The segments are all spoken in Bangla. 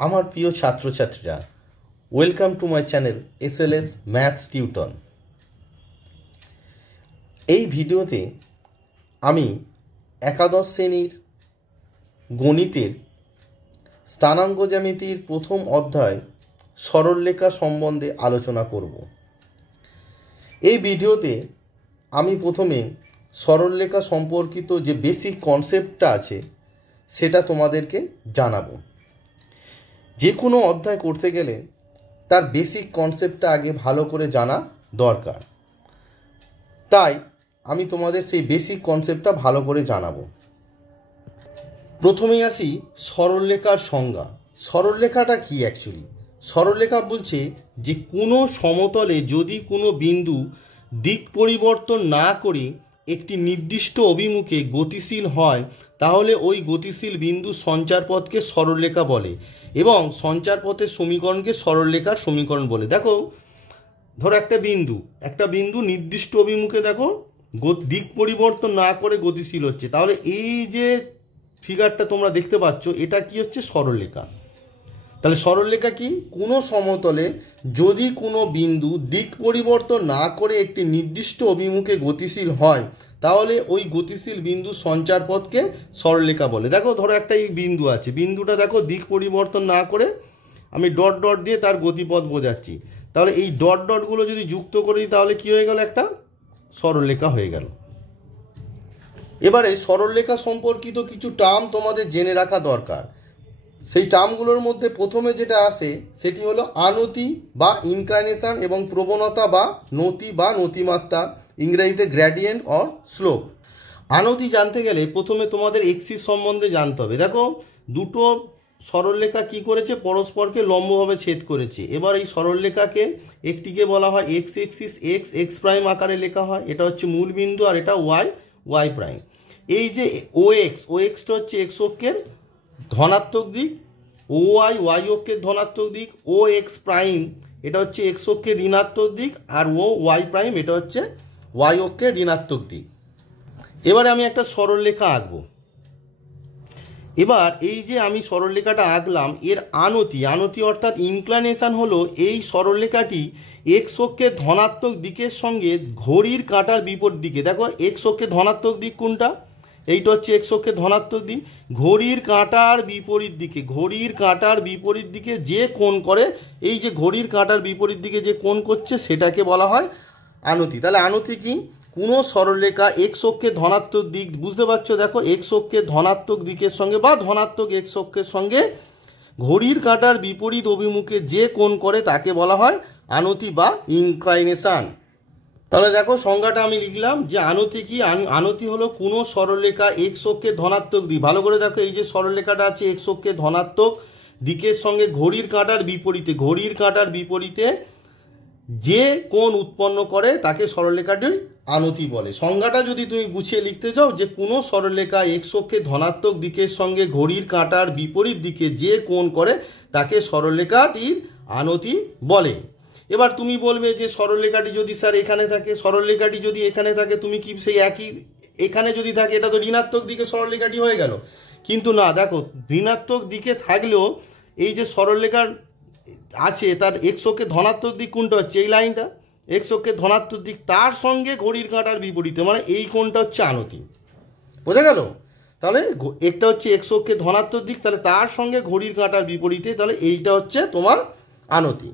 আমার প্রিয় ছাত্রছাত্রীরা, welcome to my channel SLS maths tutor. এই ভিডিওতে আমি একাদশ শ্রেণীর গণিতের স্থানাঙ্ক জ্যামিতির প্রথম অধ্যায় সরলরেখা সম্বন্ধে আলোচনা করব। এই ভিডিওতে আমি প্রথমে সরলরেখা সম্পর্কিত যে বেসিক কনসেপ্টটা আছে সেটা তোমাদেরকে জানাবো। যে কোনো অধ্যায় করতে গেলে তার বেসিক কনসেপ্টটা আগে ভালো করে জানা দরকার, তাই আমি তোমাদের সেই বেসিক কনসেপ্টটা ভালো করে জানাবো। প্রথমেই আসি সরলরেখার সংজ্ঞা। সরলরেখাটা কি অ্যাকচুয়ালি? সরলরেখা বলছে যে কোনো সমতলে যদি কোনো বিন্দু দিক পরিবর্তন না করে একটি নির্দিষ্ট অভিমুখে গতিশীল হয় তাহলে ওই গতিশীল বিন্দু সঞ্চারপথকে সরলরেখা বলে এবং সঞ্চারপথের সমীকরণকে সরলরেখার সমীকরণ বলে। দেখো, ধরো একটা বিন্দু নির্দিষ্ট অভিমুখে দেখো দিক পরিবর্তন না করে গতিশীল হচ্ছে, তাহলে এই যে ফিগারটা তোমরা দেখতে পাচ্ছ এটা কি হচ্ছে? সরলরেখা। তাহলে সরলরেখা কি? কোনো সমতলে যদি কোনো বিন্দু দিক পরিবর্তন না করে একটি নির্দিষ্ট অভিমুখে গতিশীল হয় তাহলে ওই গতিশীল বিন্দু সঞ্চারপথকে সরলরেখা বলে। দেখো, ধরো একটা এই বিন্দু আছে, বিন্দুটা দেখো দিক পরিবর্তন না করে আমি ডট ডট দিয়ে তার গতিপথ বোঝাচ্ছি, তাহলে এই ডট ডটগুলো যদি যুক্ত করি তাহলে কি হয়ে গেল? একটা সরলরেখা হয়ে গেল। এবারে সরলরেখা সম্পর্কিত কিছু টার্ম তোমাদের জেনে রাখা দরকার। সেই টার্মগুলোর মধ্যে প্রথমে যেটা আসে সেটি হলো আনতি বা ইনক্লাইনেশন এবং প্রবণতা বা নতি বা নতিমাত্রা, ইংরেজিতে গ্রেডিয়েন্ট অর স্লোপ। আনতি জানতে গেলে প্রথমে তোমাদের এক্সিস সম্বন্ধে জানতে হবে। দেখো, দুটো সরলরেখা কি করেছে? পরস্পরকে লম্বভাবে ছেদ করেছে। এবার এই সরলরেখাকে একটিকে বলা হয় এক্স এক্সিস, এক্স প্রাইম আকারে লেখা হয়, এটা হচ্ছে মূল বিন্দু, আর এটা ওয়াই প্রাইম। এই যে ওএক্সটা হচ্ছে এক্স অক্ষের ধনাত্মক দিক, ওয়াই অক্ষের ধনাত্মক দিক, ও এক্স প্রাইম এটা হচ্ছে এক্স অক্ষের ঋণাত্মক দিক, আর ওয়াই প্রাইম এটা হচ্ছে ওয়াই অক্ষের ঋণাত্মক দিক। এবারে আমি একটা সরলরেখা আঁকবো। এবার এই যে আমি সরলরেখাটা আঁকলাম এর আনতি অর্থাৎ ইনক্লাইনেশন হলো এই সরলরেখাটি এক্স অক্ষের ধনাত্মক দিকের সঙ্গে ঘড়ির কাঁটার বিপরীত দিকে। দেখো, এক্স অক্ষের ধনাত্মক দিক কোনটা? এইটা হচ্ছে এক্স অক্ষের ধনাত্মক দিক। ঘড়ির কাঁটার বিপরীত দিকে যে কোণ করে, এই যে ঘড়ির কাঁটার বিপরীত দিকে যে কোণ করছে সেটাকে বলা হয় আনতি। তাহলে আনতি কি? কোনো সরলরেখা এক্স অক্ষের ধনাত্মক দিক, বুঝতে পারছো? দেখো, এক্স অক্ষের ধনাত্মক দিকের সঙ্গে বা ধনাত্মক এক্স অক্ষের সঙ্গে ঘড়ির কাঁটার বিপরীত অভিমুখে যে কোণ করে তাকে বলা হয় আনতি বা ইনক্লাইনেশন। তাহলে দেখো, সংজ্ঞাটা আমি লিখলাম যে আনতি কি? আনতি হলো কোনো সরলরেখা এক্স অক্ষের ধনাত্মক দিক। ভালো করে দেখো, এই যে সরলরেখাটা আছে এক্স অক্ষের ধনাত্মক দিকের সঙ্গে ঘড়ির কাঁটার বিপরীতে যে কোণ উৎপন্ন করে তাকে সরলরেখাটির আনতি বলে। সংজ্ঞাটা যদি তুমি গুছিয়ে লিখতে চাও, যে কোনো সরলরেখা এক্স অক্ষের ধনাত্মক দিকের সঙ্গে ঘড়ির কাঁটার বিপরীত দিকে যে কোণ করে তাকে সরলরেখাটির আনতি বলে। এবার তুমি বলবে যে সরলরেখাটি যদি স্যার এখানে থাকে, সরলরেখাটি যদি এখানে থাকে, তুমি কি সেই একই এখানে যদি থাকে এটা তো ঋণাত্মক দিকে সরলরেখাটি হয়ে গেল। কিন্তু না, দেখো, ঋণাত্মক দিকে থাকলেও এই যে সরলরেখার আছে তার এক্স অক্ষের ধনাত্মক দিক কোনটা হচ্ছে? এই লাইনটা এক্স অক্ষের ধনাত্মক দিক, তার সঙ্গে ঘড়ির কাঁটার বিপরীতে, মানে এই কোণটা হচ্ছে আনতি। বোঝা গেল? তাহলে একটা হচ্ছে এক্স অক্ষের ধনাত্মক দিক, তাহলে তার সঙ্গে ঘড়ির কাঁটার বিপরীতে, তাহলে এইটা হচ্ছে তোমার আনতি।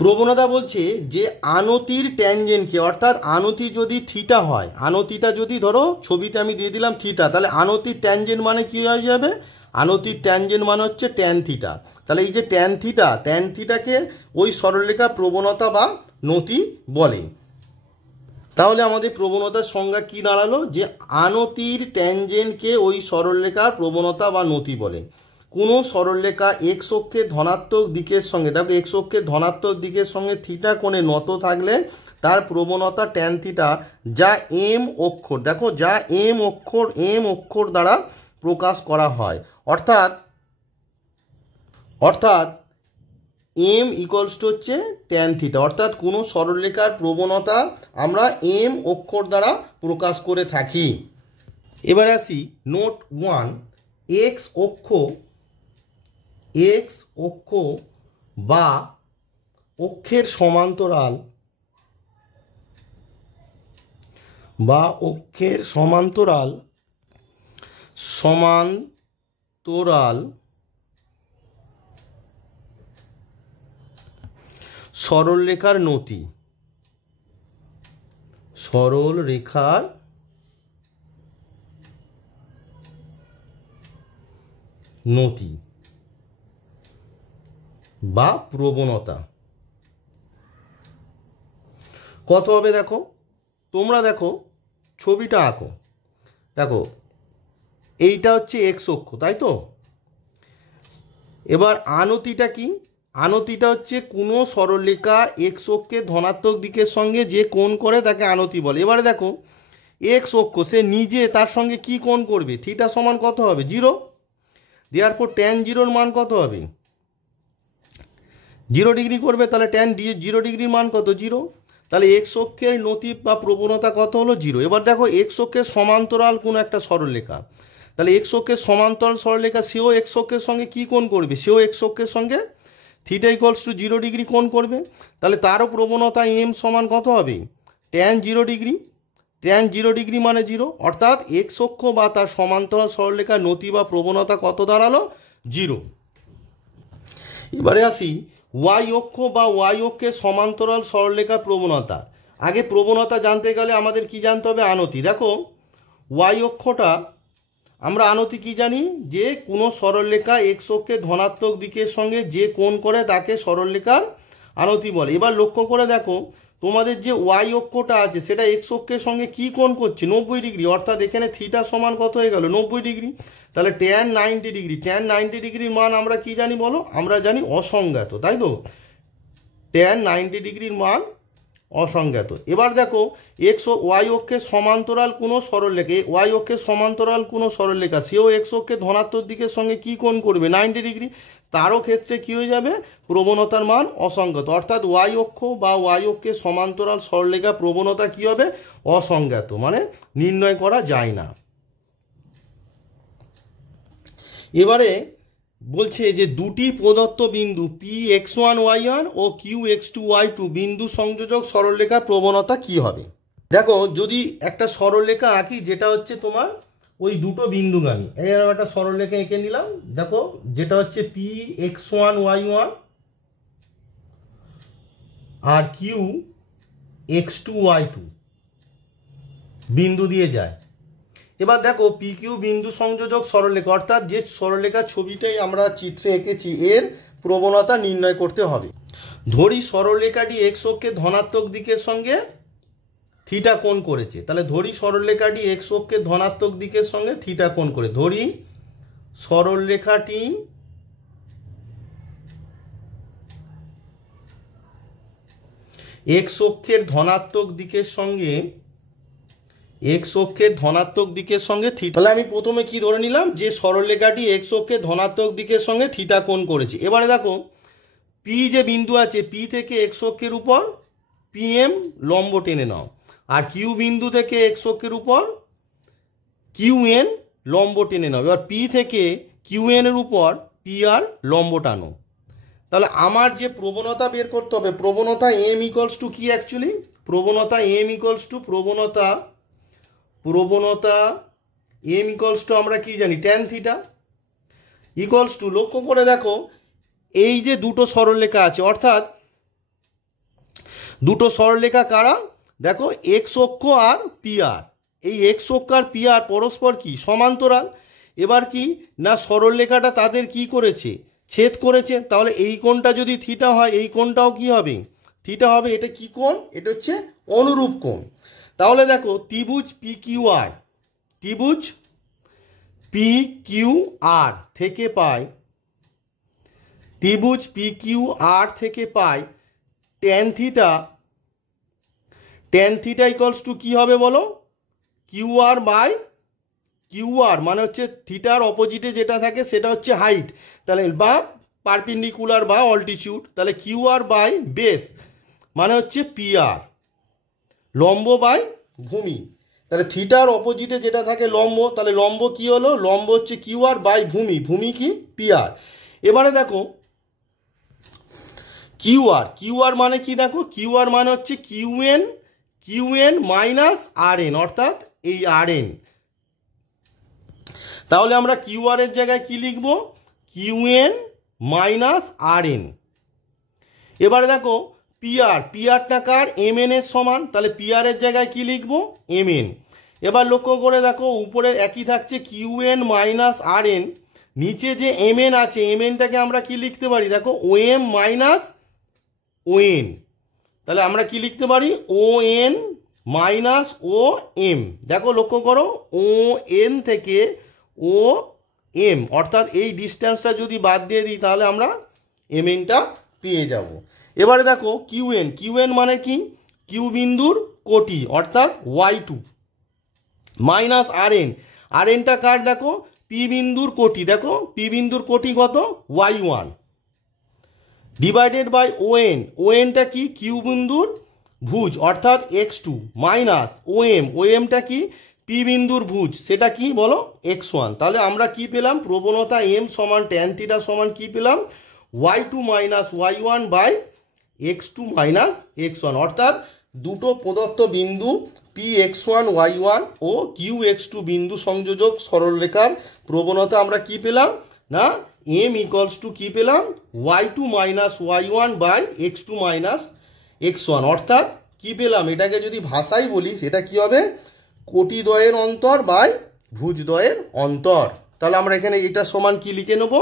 প্রবণতা বলছে যে আনতির ট্যানজেন্টকে, অর্থাৎ আনতি যদি থিটা হয়, আনতিটা যদি ধরো ছবিতে আমি দিয়ে দিলাম থিটা, তাহলে আনতির ট্যানজেন্ট মানে কি হয়ে যাবে? আনতির ট্যানজেন্ট মানে হচ্ছে ট্যান থিটা। তাহলে এই যে ট্যান থিটাকে ওই সরলরেখা প্রবণতা বা নতি বলে। তাহলে আমাদের প্রবণতার সংজ্ঞা কি দাঁড়ালো? যে আনতির ট্যানজেন্টকে ওই সরলরেখার প্রবণতা বা নতি বলে। কোনো সরলরেখা এক্স অক্ষের ধনাত্মক দিকের সঙ্গে, দেখো এক্স অক্ষের ধনাত্মক দিকের সঙ্গে থিটা কোণে নত থাকলে তার প্রবণতা ট্যান থিটা, যা এম অক্ষর, দেখো যা এম অক্ষর দ্বারা প্রকাশ করা হয়। অর্থাৎ এম ইকুয়ালস টু হচ্ছে ট্যান থিটা। অর্থাৎ কোনো সরলরেখার প্রবণতা আমরা এম অক্ষর দ্বারা প্রকাশ করে থাকি। এবার আসি নোট 1, এক্স অক্ষ এক্স অক্ষ বা অক্ষের সমান্তরাল সরলরেখার নতি বা প্রবণতা কত হবে? দেখো, তোমরা দেখো ছবিটা আঁকো। দেখো এইটা হচ্ছে এক্স অক্ষ, তাই তো? এবার আনতিটা কি? আনতিটা হচ্ছে কোনো সরলরেখা এক্স অক্ষে ধনাত্মক দিকের সঙ্গে যে কোণ করে তাকে আনতি বলে। এবারে দেখো এক্স অক্ষ, সে নিজে তার সঙ্গে কি কোণ করবে? থিটা সমান কত হবে? 0। দেওয়ার ট্যান জিরোর মান কত হবে? 0 ডিগ্রি করবে, তাহলে ট্যান 0 ডিগ্রির মান কত? 0। তাহলে এক্স অক্ষের নতি বা প্রবণতা কত হলো? 0। এবার দেখো এক্স অক্ষের সমান্তরাল কোনো একটা সরলরেখা, তাহলে এক্স অক্ষের সমান্তরাল সরলরেখা, সেও এক্স অক্ষের সঙ্গে কী কোণ করবে? সেও এক্স অক্ষের সঙ্গে থিটা ইকুয়ালস টু 0 ডিগ্রি কোণ করবে। তাহলে তারও প্রবণতা এম সমান কত হবে? Tan 0 degree. ট্যান 0 ডিগ্রি মানে 0, অর্থাৎ এক্স অক্ষ বা তার সমান্তরাল সরলরেখার নতি বা প্রবণতা কত দাঁড়ালো? 0। এবারে আসি ওয়াই অক্ষ বা ওয়াই অক্ষের সমান্তরাল সরলরেখার প্রবণতা। আগে প্রবণতা জানতে গেলে আমাদের কি জানতে হবে? আনতি। দেখো ওয়াই অক্ষটা আমরা আনতি কি জানি? যে কোনো সরলরেখা এক্স অক্ষে ধনাত্মক দিকের সঙ্গে যে কোণ করে তাকে সরলরেখার আনতি বলে। এবার লক্ষ্য করে দেখো তোমাদের যে ওয়াই অক্ষটা আছে সেটা এক্স অক্ষের সঙ্গে কি কোণ করছে? 90 ডিগ্রি, অর্থাৎ এখানে থিটা সমান কত হয়ে গেল? 90 ডিগ্রি। তাহলে ট্যান 90 ডিগ্রি, ট্যান 90 ডিগ্রির মান আমরা কি জানি বলো? আমরা জানি অসংজ্ঞাত, তাই তো? ট্যান 90 ডিগ্রির মান অসংজ্ঞাত। এবার দেখো এক্স ও ওয়াই অক্ষের সমান্তরাল কোনো সরলরেখা, ওয়াই অক্ষের সমান্তরাল কোনো সরলরেখা, সেও এক্স অক্ষের ধনাত্মক দিকের সঙ্গে কি কোণ করবে? 90 ডিগ্রি। তারও ক্ষেত্রে কি হয়ে যাবে? প্রবণতার মান অসংজ্ঞাত, অর্থাৎ ওয়াই অক্ষ বা ওয়াই অক্ষের সমান্তরাল সরলরেখা প্রবণতা কি হবে? অসংজ্ঞাত, মানে নির্ণয় করা যায় না। এবারে বলছে যে দুটি প্রদত্ত বিন্দু P(x1, y1) ও Q(x2, y2) বিন্দু সংযোজক সরলরেখার প্রবণতা কি হবে? দেখো যদি একটা সরলরেখা আঁকি যেটা হচ্ছে তোমার ওই দুটো বিন্দুগামী, এরকম একটা সরলরেখা এঁকে নিলাম। দেখো যেটা হচ্ছে P(x1, y1) আর Q(x2, y2) বিন্দু দিয়ে যায়। এবার দেখো PQ বিন্দু সংযোজক সরলরেখা, অর্থাৎ যে সরলরেখার ছবিটাই আমরা চিত্রে এঁকেছি এর প্রবণতা নির্ণয় করতে হবে। ধরি সরলরেখাটি এক্স অক্ষে ধনাত্মক দিকের সঙ্গে থিটা কোণ করেছে। তাহলে ধরি সরলরেখাটি এক্স অক্ষে ধনাত্মক দিকের সঙ্গে থিটা কোণ করে, ধরি সরলরেখাটি এক্স অক্ষের ধনাত্মক দিকের সঙ্গে থিটা। তাহলে আমি প্রথমে কি ধরে নিলাম? যে সরলরেখাটি এক্স অক্ষের ধনাত্মক দিকের সঙ্গে থিটা কোণ করেছে। এবারে দেখো পি যে বিন্দু আছে, পি থেকে এক্স অক্ষের উপর PM লম্ব টেনে নাও, আর কিউ বিন্দু থেকে এক্স অক্ষের উপর QN লম্ব টেনে নাও। এবার পি থেকে QN এর উপর PR লম্ব টানো। তাহলে আমার যে প্রবণতা বের করতে হবে, প্রবণতা M ইকুয়ালস টু কি? অ্যাকচুয়ালি প্রবণতা M ইকুয়ালস টু প্রবণতা M ইকুয়ালস টু আমরা কি জানি? ট্যান থিটা ইকুয়ালস টু, লক্ষ্য করে দেখো এই যে দুটো সরলরেখা আছে, অর্থাৎ দুটো সরলরেখা কারা? দেখো এক্স অক্ষ আর PR। এই এক্স অক্ষ আর PR পরস্পর কি? সমান্তরাল। এবার কি না সরলরেখাটা তাদের কি করেছে? ছেদ করেছে। তাহলে এই কোণটা যদি থিটা হয় এই কোণটাও কি হবে? থিটা হবে। এটা কি কোণ? এটা হচ্ছে অনুরূপ কোণ। তাহলে দেখো ত্রিভুজ PQR, ত্রিভুজ PQR থেকে পাই, ত্রিভুজ PQR থেকে পাই ট্যান থিটা ইকুয়ালস টু কি হবে বলো? QR মানে হচ্ছে থিটার অপোজিটে যেটা থাকে সেটা হচ্ছে হাইট, তাহলে বা পারপেন্ডিকুলার বা অল্টিটিউড। তাহলে QR বাই বেস মানে হচ্ছে PR, লম্ব বাই ভূমি। তাহলে থিটার অপোজিটে যেটা থাকে লম্ব, তাহলে লম্ব কি হলো? লম্ব হচ্ছে QR বাই ভূমি, ভূমি কি? PR। এবারে দেখো কিউআর, কিউআর মানে কি দেখো, কিউআর মানে হচ্ছে কিউএন মাইনাস আরএন, অর্থাৎ এই আরএন। তাহলে আমরা কিউআর এর জায়গায় কি লিখব, কিউএন মাইনাস আরএন। এবারে দেখো পিআর, পিআরটা কার, এমএন এর সমান, তাহলে পিআর এর জায়গায় কি লিখব, এমএন। এবার লক্ষ্য করে দেখো উপরে একই থাকছে কিউএন মাইনাস আরএন, নিচে যে এমএন আছে এমএনটাকে আমরা কি লিখতে পারি দেখো, ওএম মাইনাস ওএন। তাহলে আমরা কি লিখতে পারি, ও এন মাইনাস ও এম। দেখো লক্ষ্য করো ও এন থেকে ও এম, অর্থাৎ এই ডিস্টেন্সটা যদি বাদ দিয়ে দিই তাহলে আমরা এম এনটা পেয়ে যাব। এবারে দেখো কিউএন, কিউএন মানে কি, কিউ বিন্দুর কোটি অর্থাৎ Y2 মাইনাস আরএন, আরএনটা কার দেখো, পি বিন্দুর কোটি, দেখো পি বিন্দুর কোটি কত, Y1 ডিভাইডেড বাই ওএন, ওএনটা কি, কিউ বিন্দুর ভুজ অর্থাৎ x2 মাইনাস ওএম, ওএমটা কি, পি বিন্দুর ভুজ, সেটা কি বলো, x1। তাহলে আমরা কি পেলাম, প্রবণতা m সমান ট্যান থিটা সমান কি পেলাম, y2 minus y1 by x2 minus x1, অর্থাৎ দুটো প্রদত্ত বিন্দু px1 y1 ও qx2 বিন্দু সংযোজক সরলরেখার প্রবণতা আমরা কি পেলাম না, m ইকুয়ালস টু কি পেলাম, y2 minus y1 by x2 minus x1, অর্থাৎ কি পেলাম, এটাকে যদি ভাষায় বলি সেটা কি হবে, কোটিদ্বয়ের অন্তর বাই ভুজদ্বয়ের অন্তর। তাহলে আমরা এখানে এটা সমান কি লিখে নেব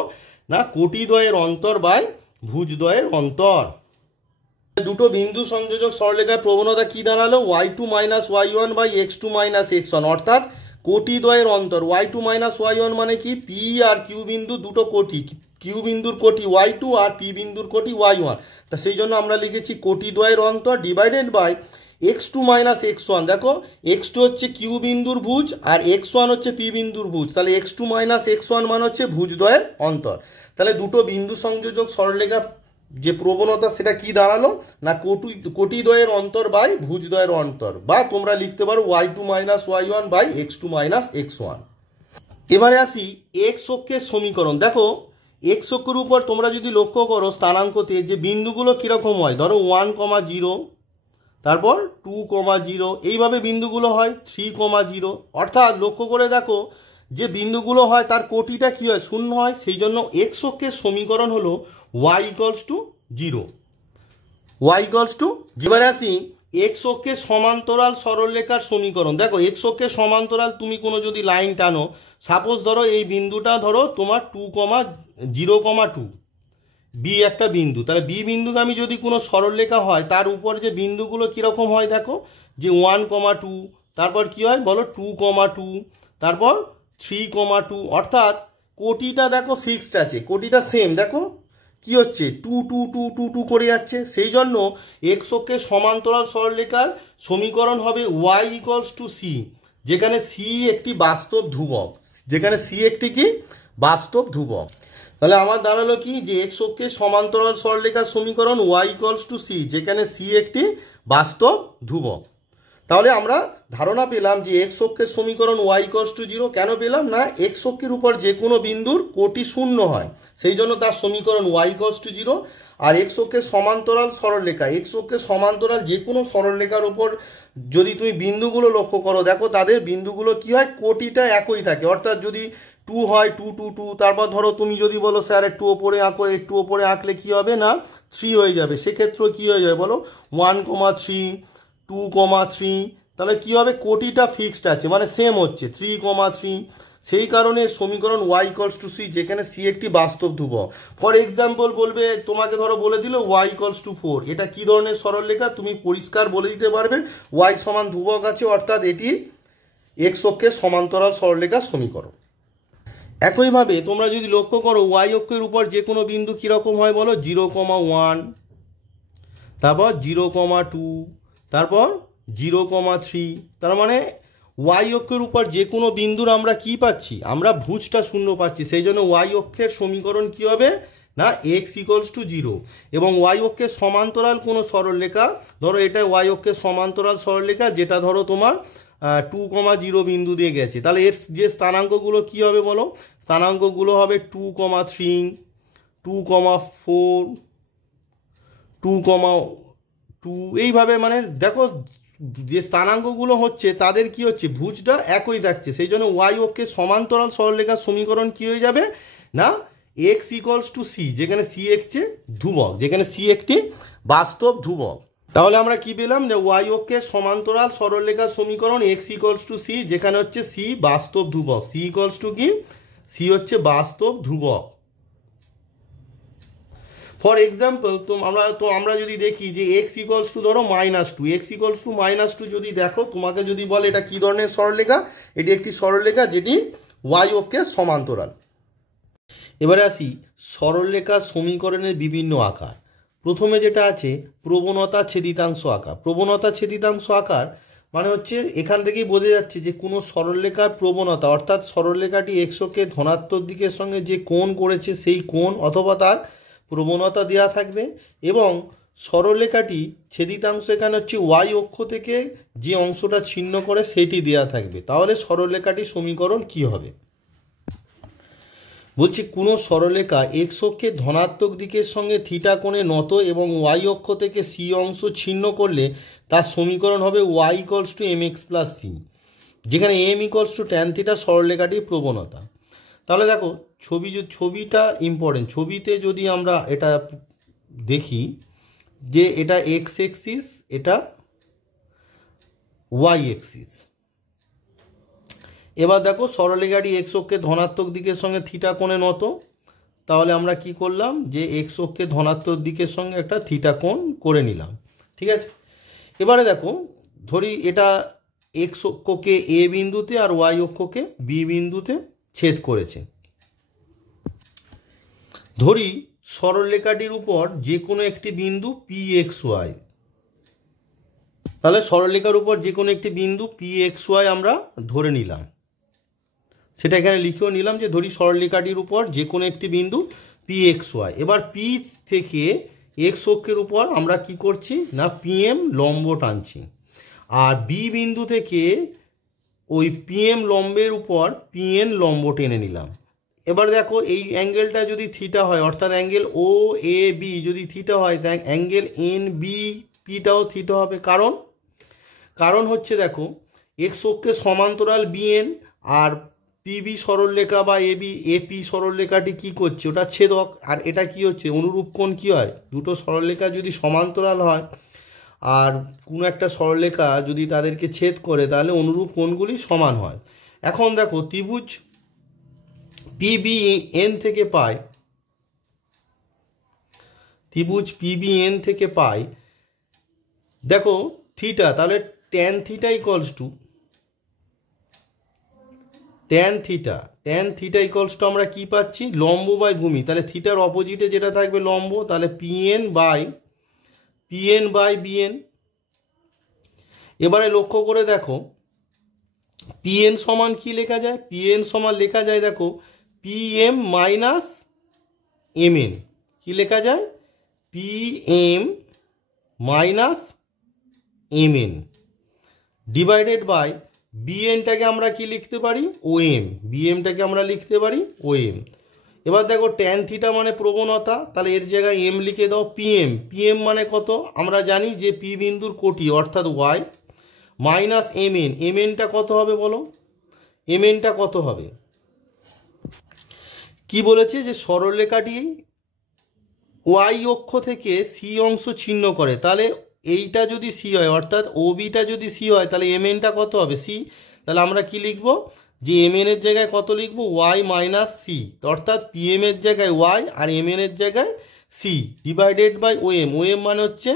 না, কোটিদ্বয়ের অন্তর বাই ভুজদ্বয়ের অন্তর। দুটো বিন্দু সংযোজক সরলরেখার প্রবণতা কি দাঁড়ালো, y2 minus y1 by x2 minus x1, অর্থাৎ কোটিদ্বয়ের অন্তর। y2 মাইনাস y1 মানে কি, পি আর কিউ বিন্দু দুটো কোটি, কিউ বিন্দুর কোটি y2 আর পি বিন্দুর কোটি y1, তা সেই জন্য আমরা লিখেছি কোটিদ্বয়ের অন্তর divided by x2 minus x1। দেখো x2 হচ্ছে কিউ বিন্দুর ভুজ আর x1 হচ্ছে পি বিন্দুর ভুজ, তাহলে x2 মাইনাস x1 মানে হচ্ছে ভুজদ্বয়ের অন্তর। তাহলে দুটো বিন্দু সংযোজক সরলরেখা যে প্রবণতা সেটা কি দাঁড়ালো না, কোটিদ্বয়ের অন্তর বাই ভুজদ্বয়ের অন্তর, বা তোমরা লিখতে পারো y2 minus y1 by x2 minus x1। এবারে আসি এক্স অক্ষের সমীকরণ। দেখো এক্স অক্ষের উপর তোমরা যদি লক্ষ্য করো স্থানাঙ্কতে যে বিন্দুগুলো কীরকম হয়, ধরো 1,0, তারপর 2,0, এইভাবে বিন্দুগুলো হয় 3,0, অর্থাৎ লক্ষ্য করে দেখো যে বিন্দুগুলো হয় তার কোটিটা কী হয়, শূন্য হয়, সেই জন্য এক্স অক্ষের সমীকরণ হলো y equals to 0, y equals two. এবারে আসি এক্স অক্ষের সমান্তরাল সরলরেখার সমীকরণ। দেখো এক্স অক্ষের সমান্তরাল তুমি কোনো যদি লাইন টানো, সাপোজ ধরো এই বিন্দুটা ধরো তোমার 2,0,2 বি একটা বিন্দু, তাহলে বি বিন্দুগামী যদি কোনো সরলরেখা হয় তার উপর যে বিন্দুগুলো কীরকম হয় দেখো, যে 1,2, তারপর কি হয় বলো 2,2, তারপর 3,2, অর্থাৎ কোটিটা দেখো ফিক্সড আছে, কোটিটা সেম, দেখো কি হচ্ছে 2 2 2 2 2 করে যাচ্ছে। সেই জন্য এক্স অক্ষের সমান্তরাল সরলরেখার সমীকরণ হবে y ইকুয়ালস টু সি, যেখানে সি একটি বাস্তব ধ্রুবক, যেখানে সি একটি কি বাস্তব ধ্রুবক। তাহলে আমার দাঁড়ালো কি, যে এক্স অক্ষের সমান্তরাল সরলরেখার সমীকরণ y ইকুয়ালস টু সি, যেখানে সি একটি বাস্তব ধ্রুবক। তাহলে আমরা ধারণা পেলাম যে এক্স অক্ষের সমীকরণ y ইকুয়ালস টু 0, কেন পেলাম না, এক্স অক্ষের উপর যে কোনো বিন্দুর কোটি শূন্য হয়, সেই জন্য তার সমীকরণ y ইকুয়ালস টু 0। আর এক্স অক্ষের সমান্তরাল সরলরেখা, এক্স অক্ষের সমান্তরাল যে কোনো সরলরেখার উপর যদি তুমি বিন্দুগুলো লক্ষ্য করো, দেখো তাদের বিন্দুগুলো কি হয়, কোটিটা একই থাকে, অর্থাৎ যদি 2 হয় 2 2 2, তারপর ধরো তুমি যদি বলো স্যার একটু ওপরে আঁকো, একটু ওপরে আঁকলে কি হবে না 3 হয়ে যাবে, সেক্ষেত্রে কি হয়ে যাবে বলো 1,3, 2,3, তাহলে কি হবে, কোটিটা ফিক্সড আছে মানে সেম হচ্ছে 3,3, সেই কারণে সমীকরণ y ইকুয়ালস টু সি, যেখানে সি একটি বাস্তব ধ্রুবক। ফর এক্সাম্পল বলবে তোমাকে ধরো বলে দিল y ইকুয়ালস টু 4, এটা কি ধরনের সরলরেখা, তুমি পরিষ্কার বলে দিতে পারবে y সমান ধ্রুবক আছে, অর্থাৎ এটি এক্স অক্ষের সমান্তরাল সরলরেখার সমীকরণ। একইভাবে তোমরা যদি লক্ষ্য করো y অক্ষের উপর যে কোনো বিন্দু কীরকম হয় বলো, 0,1, তারপর 0,2, তারপর 0,3, তার মানে y অক্ষের উপর যে কোনো বিন্দুর আমরা কি পাচ্ছি, আমরা ভুজটা শূন্য পাচ্ছি, সেই জন্য y অক্ষের সমীকরণ কি হবে না x ইকুয়ালস টু 0। এবং y অক্ষের সমান্তরাল কোনো সরলরেখা, ধরো এটা y অক্ষের সমান্তরাল সরলরেখা, যেটা ধরো তোমার 2,0 বিন্দু দিয়ে গেছে, তাহলে এর যে স্থানাঙ্কগুলো কি হবে বলো, স্থানাঙ্কগুলো হবে 2,3, 2,4 2,2 এইভাবে মানে দেখো যে স্থানাঙ্কগুলো হচ্ছে তাদের কি হচ্ছে ভুজটা একই থাকছে, সেই জন্য ওয়াই অক্ষের সমান্তরাল সরলরেখার সমীকরণ কি হয়ে যাবে না এক্স ইকুয়ালস টু সি, যেখানে সি হচ্ছে ধ্রুবক, যেখানে সি একটি বাস্তব ধ্রুবক। তাহলে আমরা কি পেলাম যে ওয়াই অক্ষের সমান্তরাল সরলরেখার সমীকরণ এক্স ইকুয়ালস টু সি, যেখানে হচ্ছে সি বাস্তব ধ্রুবক, সি ইকুয়ালস টু কি সি হচ্ছে বাস্তব ধ্রুবক। ফর এক্সাম্পল আমরা যদি দেখি যে এক্স ইকুয়ালস টু ধরো -2, এক্স ইকুয়ালস টু -2 যদি দেখো, তোমাকে যদি বলে এটা কি ধরনের সরলরেখা, এটি একটি সরলরেখা যেটি ওয়াই অক্ষের সমান্তরাল। এবারে আসি সরলরেখার সমীকরণের বিভিন্ন আকার। প্রথমে যেটা আছে প্রবণতা ছেদিতাংশ আকার। প্রবণতা ছেদিতাংশ আকার মানে হচ্ছে এখান থেকেই বোঝা যাচ্ছে যে কোনো সরলরেখার প্রবণতা, অর্থাৎ সরলরেখাটি এক্স অক্ষের ধনাত্মক দিকের সঙ্গে যে কোণ করেছে সেই কোণ অথবা তার প্রবণতা দেওয়া থাকবে, এবং সরলরেখাটি ছেদিতাংশ এখানে হচ্ছে ওয়াই অক্ষ থেকে যে অংশটা ছিন্ন করে সেটি দেওয়া থাকবে। তাহলে সরলরেখাটির সমীকরণ কি হবে? বলছি কোনো সরলরেখা এক্স অক্ষের ধনাত্মক দিকের সঙ্গে থিটা কোণে নত এবং ওয়াই অক্ষ থেকে সি অংশ ছিন্ন করলে তার সমীকরণ হবে Y equals to M x plus C, যেখানে M equals to tan theta সরলরেখাটির প্রবণতা। তাহলে দেখো ছবিটা ইম্পর্টেন্ট। ছবিতে যদি আমরা এটা দেখি যে এটা এক্স এক্সিস, এটা ওয়াই এক্সিস। এবার দেখো সরলরেখাটি এক্স অক্ষের ধনাত্মক দিকের সঙ্গে থিটা কোণে নত, তাহলে আমরা কি করলাম যে এক্স অক্ষের ধনাত্মক দিকের সঙ্গে একটা থিটা কোণ করে নিলাম, ঠিক আছে। এবারে দেখো ধরি এটা এক্স অক্ষকে এ বিন্দুতে আর ওয়াই অক্ষকে বি বিন্দুতে ছেদ করেছে। ধরি সরলরেখাটির উপর যে কোনো একটি বিন্দু পি এক্স ওয়াই, তাহলে সরলরেখার উপর যে কোনো একটি বিন্দু পি এক্স ওয়াই আমরা ধরে নিলাম, সেটা এখানে লিখেও নিলাম যে ধরি সরলরেখাটির উপর যে কোনো একটি বিন্দু পি এক্স ওয়াই। এবার পি থেকে এক্স অক্ষের উপর আমরা কি করছি না পিএম লম্ব টানছি, আর বি বিন্দু থেকে ওই পিএম লম্বের উপর পিএন লম্ব টেনে নিলাম। এবার দেখো এই অ্যাঙ্গেলটা যদি থিটা হয়, অর্থাৎ অ্যাঙ্গেল ও এ বি যদি থিটা হয়, তাই অ্যাঙ্গেল এন বি পিটাও থিটা হবে। কারণ হচ্ছে দেখো এক্স অক্ষের সমান্তরাল বিএন আর পিবি সরলরেখা বা এপি সরলরেখাটি কি করছে, ওটা ছেদক, আর এটা কি হচ্ছে অনুরূপ কোণ কি হয়, দুটো সরলরেখা যদি সমান্তরাল হয় আর কোনো একটা সরলরেখা যদি তাদেরকে ছেদ করে তাহলে অনুরূপ কোণগুলি সমান হয়। এখন দেখো ত্রিভুজ পিবিএন থেকে পাই, ত্রিভুজ পিবিএন থেকে পাই দেখো থিটা, তাহলে tan theta equals to tan theta equals to আমরা কি পাচ্ছি লম্ব বাই ভূমি, তাহলে থিটার অপোজিটে যেটা থাকবে লম্ব, তাহলে পিএন বাই বিএন। এবারে লক্ষ্য করে দেখো পিএন সমান কি লেখা যায়, পিএন সমান লেখা যায় দেখো পিএম মাইনাস এমএন, কি লেখা যায় PM minus MN divided by বিএনটাকে আমরা কি লিখতে পারি ওএম, বিএমটাকে আমরা লিখতে পারি ওএম। এবার দেখো ট্যান থিটা মানে প্রবণতা, তাহলে এর জায়গায় এম লিখে দাও। পিএম মানে কত আমরা জানি যে পি বিন্দুর কোটি অর্থাৎ ওয়াই, মাইনাস এমএন, এমএনটা কত হবে বলো, এমএনটা কত হবে, কি বলেছে যে সরলরেখাটি ওয়াই অক্ষ থেকে সি অংশ ছিন্ন করে, তাহলে এইটা যদি সি হয় অর্থাৎ ওবিটা যদি সি হয় তাহলে এমএনটা কত হবে সি, তাহলে আমরা কি লিখব যে এমএন এর জায়গায় কত লিখব ওয়াই মাইনাস সি, অর্থাৎ পিএম এর জায়গায় ওয়াই আর এমএন এর জায়গায় c divided by OM, OM মানে হচ্ছে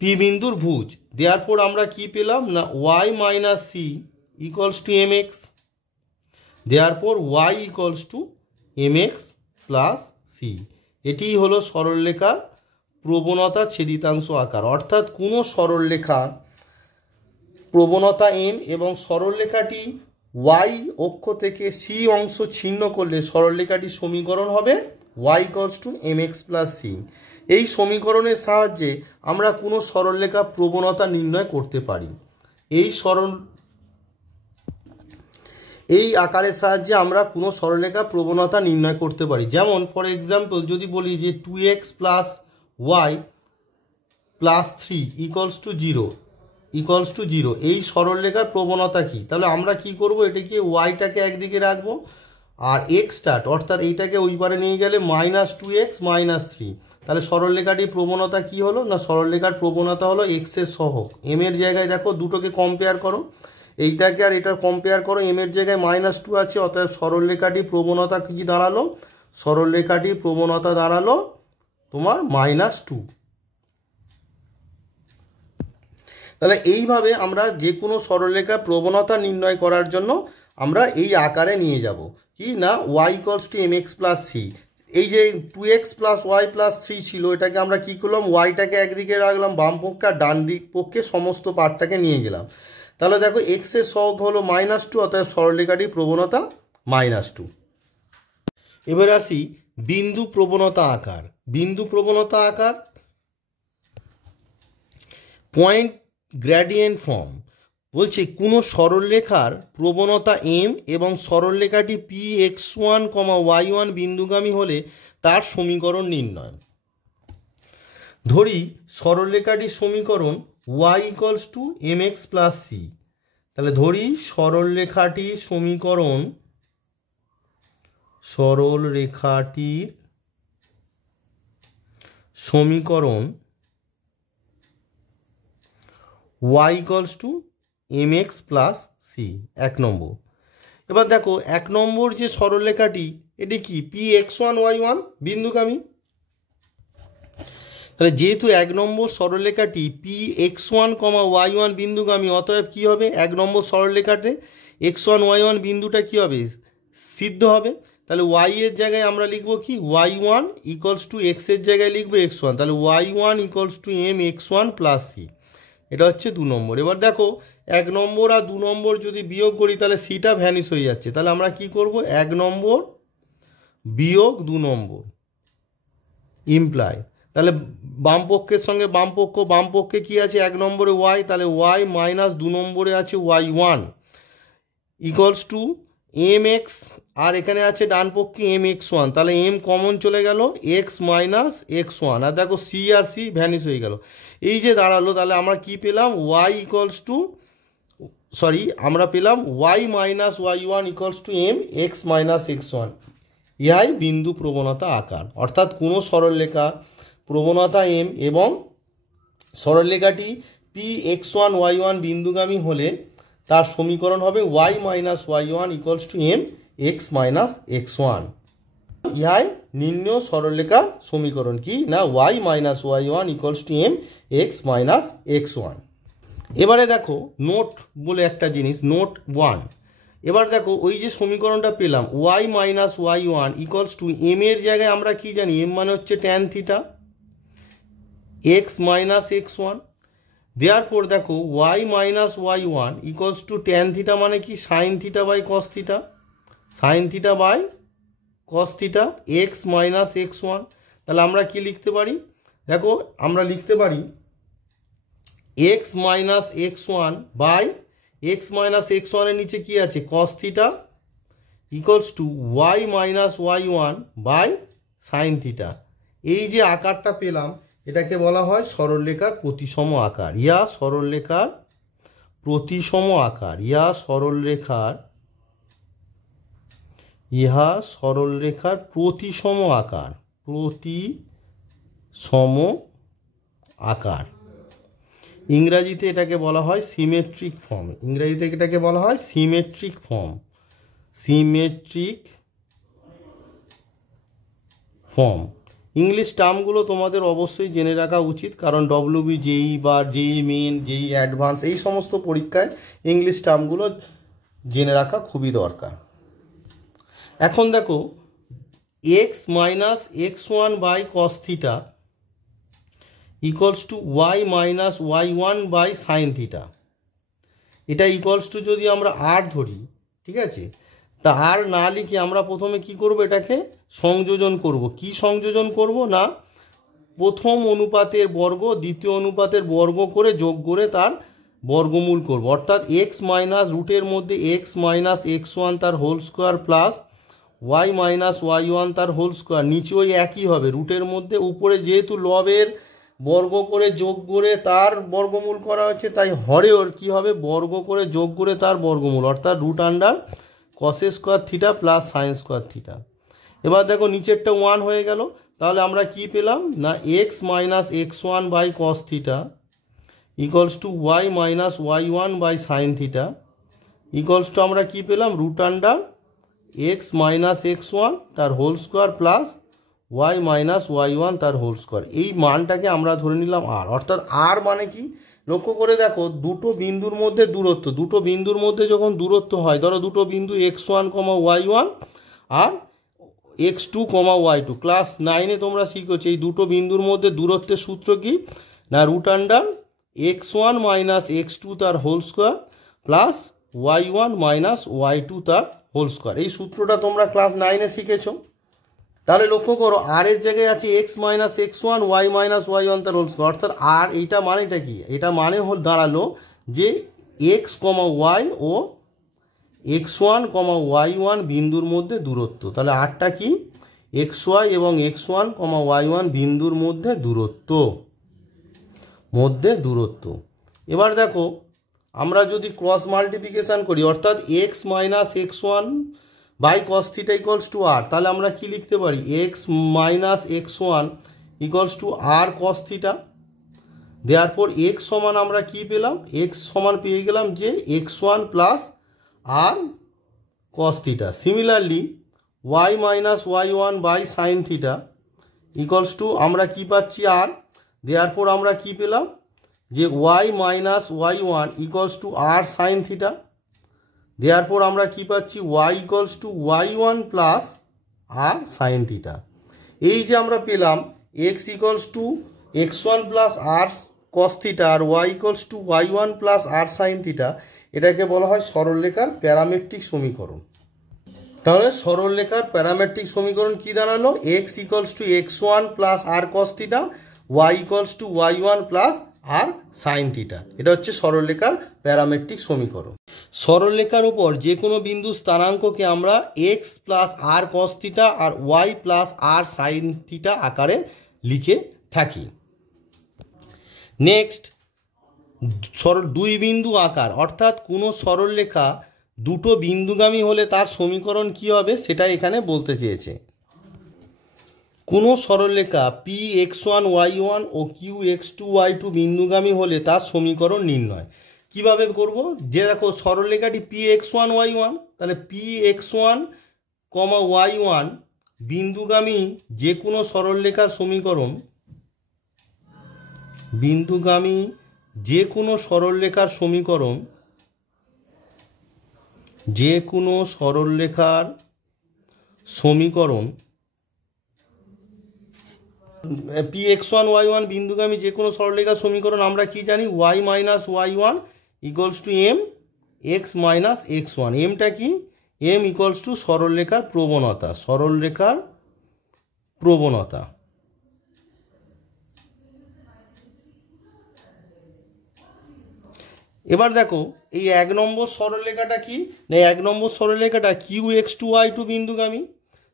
পি বিন্দুর ভুজ। দেওয়ার পর আমরা কি পেলাম না Y minus c equals to M x, দেওয়ার পর y equals to M x plus c. এটিই হলো সরলরেখা প্রবণতা ছেদিতাংশ আকার, অর্থাৎ কোনো সরলরেখা প্রবণতা এম এবং সরলরেখাটি ওয়াই অক্ষ থেকে সি অংশ ছিন্ন করলে সরলরেখাটির সমীকরণ হবে Y equals to M x plus c. এই সমীকরণের সাহায্যে আমরা কোনো সরলরেখা প্রবণতা নির্ণয় করতে পারি। এই আকারের সাহায্যে আমরা কোনো সরলরেখার প্রবণতা নির্ণয় করতে পারি। যেমন ফর এক্সাম্পল যদি বলি যে 2x plus y plus 3 equals to zero, এই সরলরেখার প্রবণতা কি? তাহলে আমরা কি করব, এটাকে ওয়াইটাকে একদিকে রাখবো আর এক্সটা অর্থাৎ এইটাকে ওই পারে নিয়ে গেলে -2x -3। তাহলে সরলরেখাটির প্রবণতা কি হলো না, সরলরেখার প্রবণতা হলো এক্সের সহগ। এম এর জায়গায় দেখো দুটোকে কম্পেয়ার করো, এইটাকে আর এটার কম্পেয়ার করো, এম এর জায়গায় -2 আছে, অতএব সরলরেখাটির প্রবণতা কি দাঁড়ালো? সরলরেখাটির প্রবণতা দাঁড়ালো তোমার -2। তাহলে এইভাবে আমরা যে কোনো সরলরেখার প্রবণতা নির্ণয় করার জন্য আমরা এই আকারে নিয়ে যাব কি না, y = mx + c। এই যে 2x + y + 3 ছিল, এটাকে আমরা কি করলাম, ওয়াইটাকে একদিকে রাখলাম বাম পক্ষে আর ডান দিক পক্ষে সমস্ত পার্টটাকে নিয়ে গেলাম। তাহলে দেখো এক্স এর সহগ হলো -2, অর্থাৎ সরলরেখাটির প্রবণতা -2। এবার আসি বিন্দু প্রবণতা আকার। বিন্দু প্রবণতা আকার পয়েন্ট গ্রেডিয়েন্ট ফর্ম বলছে কোনো সরলরেখার প্রবণতা m এবং সরলরেখাটি px1, y1 বিন্দুগামী হলে তার সমীকরণ নির্ণয়। ধরি সরলরেখাটির সমীকরণ y = mx + c। তাহলে ধরি সরলরেখাটির সমীকরণ y = mx + c, 1 নম্বর। এবার দেখো 1 নম্বর যে সরলরেখাটি এটি কি px1 y1 বিন্দুগামী। তাহলে যেহেতু 1 নম্বর সরলরেখাটি px1, y1 বিন্দুগামী, অতএব কি হবে, 1 নম্বর সরলরেখাতে x1 y1 বিন্দুটা কি হবে, সিদ্ধ হবে। তাহলে y এর জায়গায় আমরা লিখব কি, y1 = x এর জায়গায় লিখব x1। তাহলে y1 = mx1 + c, এটা হচ্ছে 2 নম্বর। এবার দেখো 1 নম্বর আর 2 নম্বর যদি বিয়োগ করি তাহলে সিটা ভ্যানিশ হয়ে যাচ্ছে। তাহলে আমরা কি করব, 1 নম্বর বিয়োগ 2 নম্বর ইমপ্লাই, তাহলে বাম পক্ষের সঙ্গে বাম পক্ষে কি আছে, 1 নম্বরে y, তাহলে y - 2 নম্বরে আছে y1 = mx, আর এখানে আছে ডান পক্ষে mx1, তাহলে m কমন চলে গেল, x - x1, আর দেখো c আর c ভ্যানিশ হয়ে গেল। এই যে দাঁড়ালো, তাহলে আমরা কি পেলাম, আমরা পেলাম y - y1 = m x - x1। ইহাই বিন্দু প্রবণতা আকার। অর্থাৎ কোনো সরলরেখা প্রবণতা m এবং সরলরেখাটি px1 y1 বিন্দুগামী হলে তার সমীকরণ হবে y - y1 = m x - x1। ইহাই নির্ণেয় সরলরেখার সমীকরণ কি না, y - y1 = m x - x1। এবারে দেখো নোট বলে একটা জিনিস, নোট 1। এবার দেখো ওই যে সমীকরণটা পেলাম y - y1 = m এর জায়গায় আমরা কি জানি, m মানে হচ্ছে tan θ, x - x1। দেয়ারফর দেখো y - y1 = tan θ মানে কি, sin θ / cos θ, sin θ / cos θ, x - x1। তাহলে আমরা কি লিখতে পারি, দেখো আমরা লিখতে পারি x - x1 / x - x1 এর নিচে কি আছে, cos θ = y - y1 / sin θ। এই যে আকারটা পেলাম এটাকে বলা হয় সরলরেখার প্রতিসম আকার, সরলরেখার প্রতিসম আকার, সরলরেখার প্রতিসম আকার, ইংরাজিতে এটাকে বলা হয় symmetric form, symmetric form. English টার্মগুলো তোমাদের অবশ্যই জেনে রাখা উচিত, কারণ WB, JEE বা JEE মেন, JEE অ্যাডভান্স এই সমস্ত পরীক্ষায় ইংলিশ টার্মগুলো জেনে রাখা খুবই দরকার। এখন দেখো x - x1 / cos θ = y - y1 / sin θ। এটা যদি আমরা r ধরি, ঠিক আছে, তা আর না লিখে আমরা প্রথমে কি করব, এটাকে সংযোজন করব। কি সংযোজন করব না, প্রথম অনুপাতের বর্গ দ্বিতীয় অনুপাতের বর্গ করে যোগ করে তার বর্গমূল করব, অর্থাৎ এক্স মাইনাস রুটের মধ্যে এক্স মাইনাস এক্স ওয়ান তার whole square plus Y minus Y one তার হোল স্কোয়ার, নিচে ওই একই হবে রুটের মধ্যে, উপরে যেহেতু লবের বর্গ করে যোগ করে তার বর্গমূল করা হচ্ছে তাই হরের কী হবে বর্গ করে যোগ করে তার বর্গমূল, অর্থাৎ root under cos square theta plus sine square theta. এবার দেখো নিচেরটা 1 হয়ে গেল, তাহলে আমরা কি পেলাম না X minus x one by cos theta equals to Y minus Y one by sine theta equals to আমরা কি পেলাম root under X minus x one তার whole square plus Y minus Y one তার হোল স্কোয়ার। এই মানটাকে আমরা ধরে নিলাম আর, অর্থাৎ আর মানে কি লক্ষ্য করে দেখো দুটো বিন্দুর মধ্যে দূরত্ব, দুটো বিন্দুর মধ্যে যখন দূরত্ব হয়, ধরো দুটো বিন্দু X one comma Y one আর X two comma Y two, class 9-এ তোমরা শিখেছো এই দুটো বিন্দুর মধ্যে দূরত্বের সূত্র কি না root under X one minus X two তার whole square plus Y one minus Y two তার হোল স্কোয়ার। এই সূত্রটা তোমরা ক্লাস 9-এ শিখেছো। তাহলে লক্ষ্য করো আর এর জায়গায় আছে X minus x one Y minus Y one তার হোল স্কোয়ার, অর্থাৎ আর এইটা মানেটা কি, এটা মানে দাঁড়ালো যে এক্স কমা ওয়াই ও X one comma Y one বিন্দুর মধ্যে দূরত্ব, তাহলে আরটা কি এক্স ওয়াই এবং X one comma Y one বিন্দুর মধ্যে দূরত্ব। এবার দেখো আমরা যদি ক্রস মাল্টিপ্লিকেশান করি, অর্থাৎ X minus x one by cos theta equals to R, তাহলে আমরা কি লিখতে পারি X minus x one equals to R cos theta. দেয়ারপর এক্স সমান আমরা কি পেলাম, এক্স সমান পেয়ে গেলাম যে X one plus R cos theta. Similarly Y minus Y one by sine theta equals to আমরা কি পাচ্ছি আর, দেয়ারপর আমরা কি পেলাম যে Y minus Y one equals to R sine theta. দেয়ারপর আমরা কি পাচ্ছি y equals to y one plus r sine theta. এই যে আমরা পেলাম x equals to x one plus R cos theta আর y equals to y one plus r sine theta, এটাকে বলা হয় সরলরেখার প্যারামেট্রিক সমীকরণ। তাহলে সরলরেখার প্যারামেট্রিক সমীকরণ কি দাঁড়ালো, x equals to x one plus R cos theta y equals to y one plus r sine theta, এটা হচ্ছে সরলরেখার প্যারামেট্রিক সমীকরণ। সরলরেখার উপর যে কোনো বিন্দু স্থানাঙ্ককে আমরা এক্স প্লাস আর কস থিটা আর Y plus r sine theta আকারে লিখে থাকি। নেক্সট দুই বিন্দু আকার, অর্থাৎ কোনো সরলরেখা দুটো বিন্দুগামী হলে তার সমীকরণ কি হবে সেটা এখানে বলতে চেয়েছে। কোনো সরলরেখা P X one Y one ও Q X two Y two বিন্দুগামী হলে তার সমীকরণ নির্ণয়। কিভাবে করব, যে দেখো সরলরেখাটি P X one Y one, তাহলে P X one comma Y one বিন্দুগামী যে কোনো সরলরেখার সমীকরণ, বিন্দুগামী যে কোনো সরলরেখার সমীকরণ, যে কোনো সরলরেখার সমীকরণ P X one Y one বিন্দুগামী যে কোনো সরলরেখার সমীকরণ আমরা কি জানি Y minus Y one equals to M X minus x one. এমটা কি, এম ইকুয়ালস টু সরলরেখার প্রবণতা, সরলরেখার প্রবণতা। এবার দেখো এই 1 নম্বর সরলরেখাটা কি না, 1 নম্বর সরলরেখাটা Q X two Y two বিন্দুগামী,